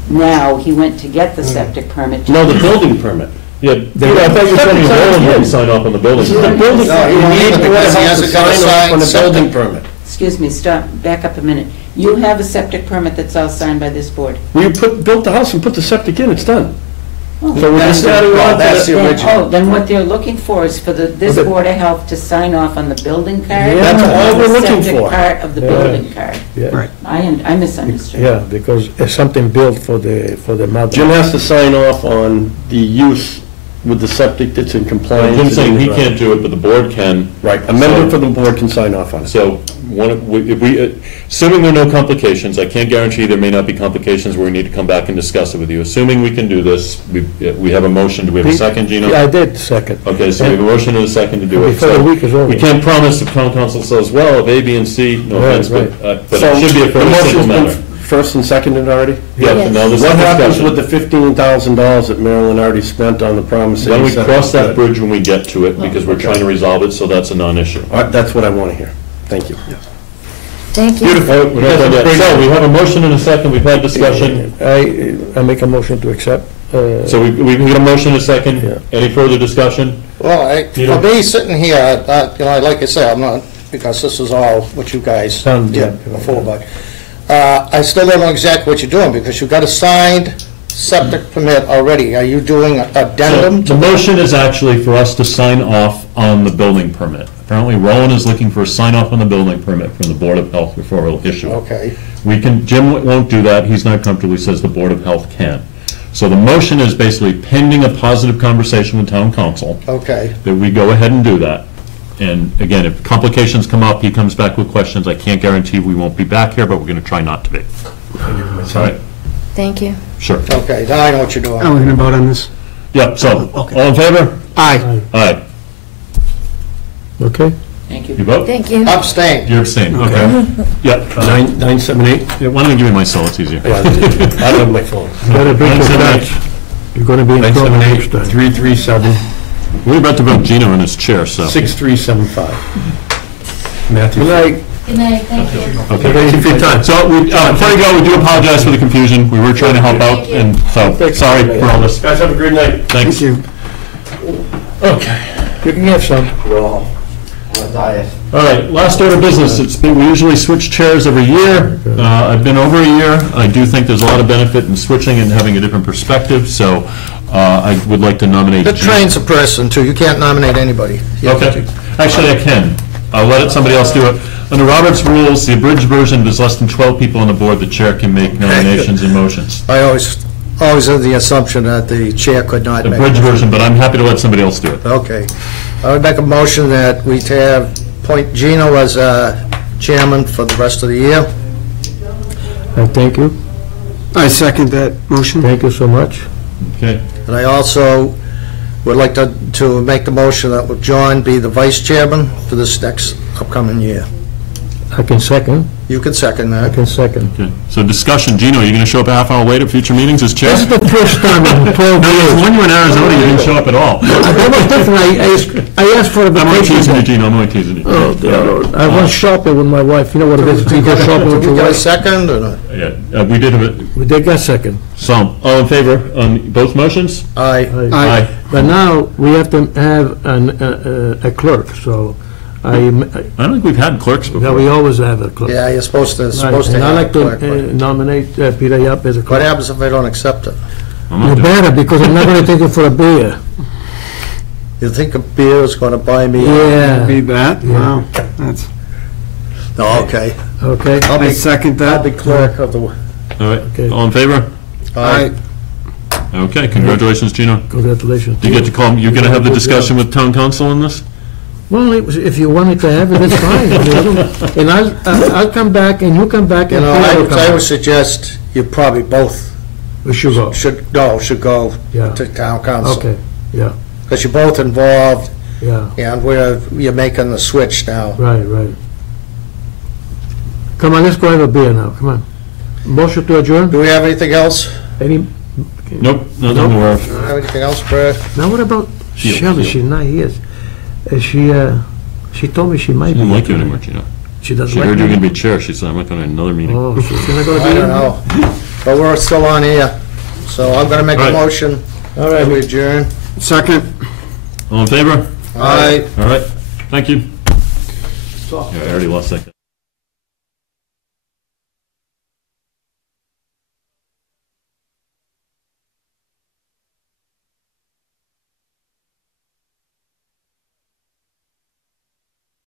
now he went to get the septic permit. No, the building permit. Yeah, Peter, I thought you were telling me Roland wouldn't sign off on the building. The building, No, he you won't need because he to hasn't got a sign off signed on the septic. building permit. Excuse me, stop, back up a minute. You have a septic permit that's all signed by this board. We built the house and put the septic in, it's done. Oh, So we're just That's adding the- on to that's the that. original. Oh, then what they're looking for is for this Okay. Board of Health to sign off on the building card? That's all we're looking The septic for. part of the Yeah. building card. Yeah, Right. I misunderstood. yeah, because it's something built for the mother. Jim has to sign off on the use with the septic that's in compliance. Jim's saying he can't do it, but the board can. Right, a member for the board can sign off on it. So, if we, assuming there are no complications, I can't guarantee there may not be complications where we need to come back and discuss it with you. Assuming we can do this, we have a motion, do we have a second, Gino? Yeah, I did second. Okay, so we have a motion and a second to do it. Before the week is over. We can't promise if town council says, well, if A, B, and C, no Right, offense, but So it should be a the fairly simple motion's matter. been first and seconded already? Yeah, now there's What some happens discussion. with the $15,000 that Marilyn already spent on the promising? Why don't we septic? cross that bridge when we get to it, because we're trying to resolve it, so that's a non-issue. All right, that's what I want to hear. Thank you. Thank you. Beautiful. We're not done yet. So, we have a motion and a second, we've had discussion. I make a motion to accept. So we get a motion and a second. Yeah. Any further discussion? Well, Peter? for me, sitting here, like I say, I'm not, because this is all what you guys Sounds did good. before, but I still don't know exactly what you're doing, because you've got a signed septic permit already. Are you doing an addendum The to motion is actually for us to sign off on the building permit. Apparently, Roland is looking for a sign-off on the building permit from the Board of Health before we'll issue it. Okay. Jim won't do that, he's not comfortable, he says the Board of Health can. So the motion is basically pending a positive conversation with town council, Okay. that we go ahead and do that. And again, if complications come up, he comes back with questions, I can't guarantee we won't be back here, but we're gonna try not to be. All right, Thank you. sure. Okay, now I know what you're doing. Are we going to vote on this? Yeah, so, all in favor? Aye. Aye. Okay? Thank you. You vote? Thank you. Abstain. You abstain, okay. Yeah. 978? Yeah, why don't I give you my cell, it's easier. Yeah, I don't have my phone. Gotta bring it 978. back. You're gonna be in trouble next 978, time. 337, We're about to vote Gino in his chair, so. 6375. Matthew. Good night. Good night, thank you. Okay, thank you for your time. So, before you go, we do apologize for the confusion. We were trying to help out, and so, sorry for all this. Guys, have a great night. Thanks. Thank you. Okay. You can have some. We're all on a diet. All right, last order of business. We usually switch chairs every year. I've been over a year. I do think there's a lot of benefit in switching and having a different perspective, so I would like to nominate. That trains a person, too. You can't nominate anybody. Okay. Actually, I can. I'll let somebody else do it. Under Robert's rules, the abridged version, there's less than 12 people on the board, the chair can make nominations and motions. I always had the assumption that the chair could not The make. abridged version, but I'm happy to let somebody else do it. Okay. I would make a motion that we appoint Gino as chairman for the rest of the year. Thank you. I second that motion. Thank you so much. Okay. And I also would like to make the motion that John be the vice chairman for this next upcoming year. I can second. You can second I that. can second. Okay. So discussion, Gino, are you going to show up a half hour late at future meetings as chair? This is the first time in 12 years. When you were in Arizona, you didn't show up at all. That was different. I asked for a I'm only teasing you, vacation. Gino, I'm only teasing you. Oh, dear Lord. I went shopping with my wife. You know what it is? You go shopping with Did your we get a wife. second or not? Yeah, we did have it. We did get second. So, all in favor on both motions? Aye. Aye. But now, we have to have a clerk, so I don't think we've had clerks yeah, before. we always have a clerk. Yeah, you're supposed to Right, have and I'd a like clerk. to but nominate Peter Yap as a What clerk. happens if I don't accept it? I'm not You doing it. better, because I'm not going to take it for a beer. You think a beer is going to buy me? Yeah. Be that? Yeah. Wow. That's, No, okay. Okay? I second I'll be that. clerk of the, All right, Okay. all in favor? aye. Okay, congratulations, Gino. Congratulations. Do you get to call, you're going to have the discussion with town council on this? Well, if you wanted to have it, that's fine. I mean, I don't- And I'll come back, and you come back, You and know, Peter will come I would back. suggest you probably both We should go. should go Yeah. to town council. Okay, yeah, Because you're both involved, yeah, and you're making the switch now. right, right. Come on, let's go have a beer now, come on. Motion to adjourn? Do we have anything else? Any, Nope, nothing I'm aware of. Have anything else, Brad? now what about Shield, Shelley? Shield. She's not here. She told me she might I be. don't like you here. anymore, Gino. She doesn't She like heard you were me? going to be chair, she said, I'm not going to another meeting. Oh, she's not gonna be I here? don't know. But we're still on here. So I'm going to make All a right. motion. All right. We adjourn. Second. All in favor? Aye. All right, thank you. Yeah, I already lost that.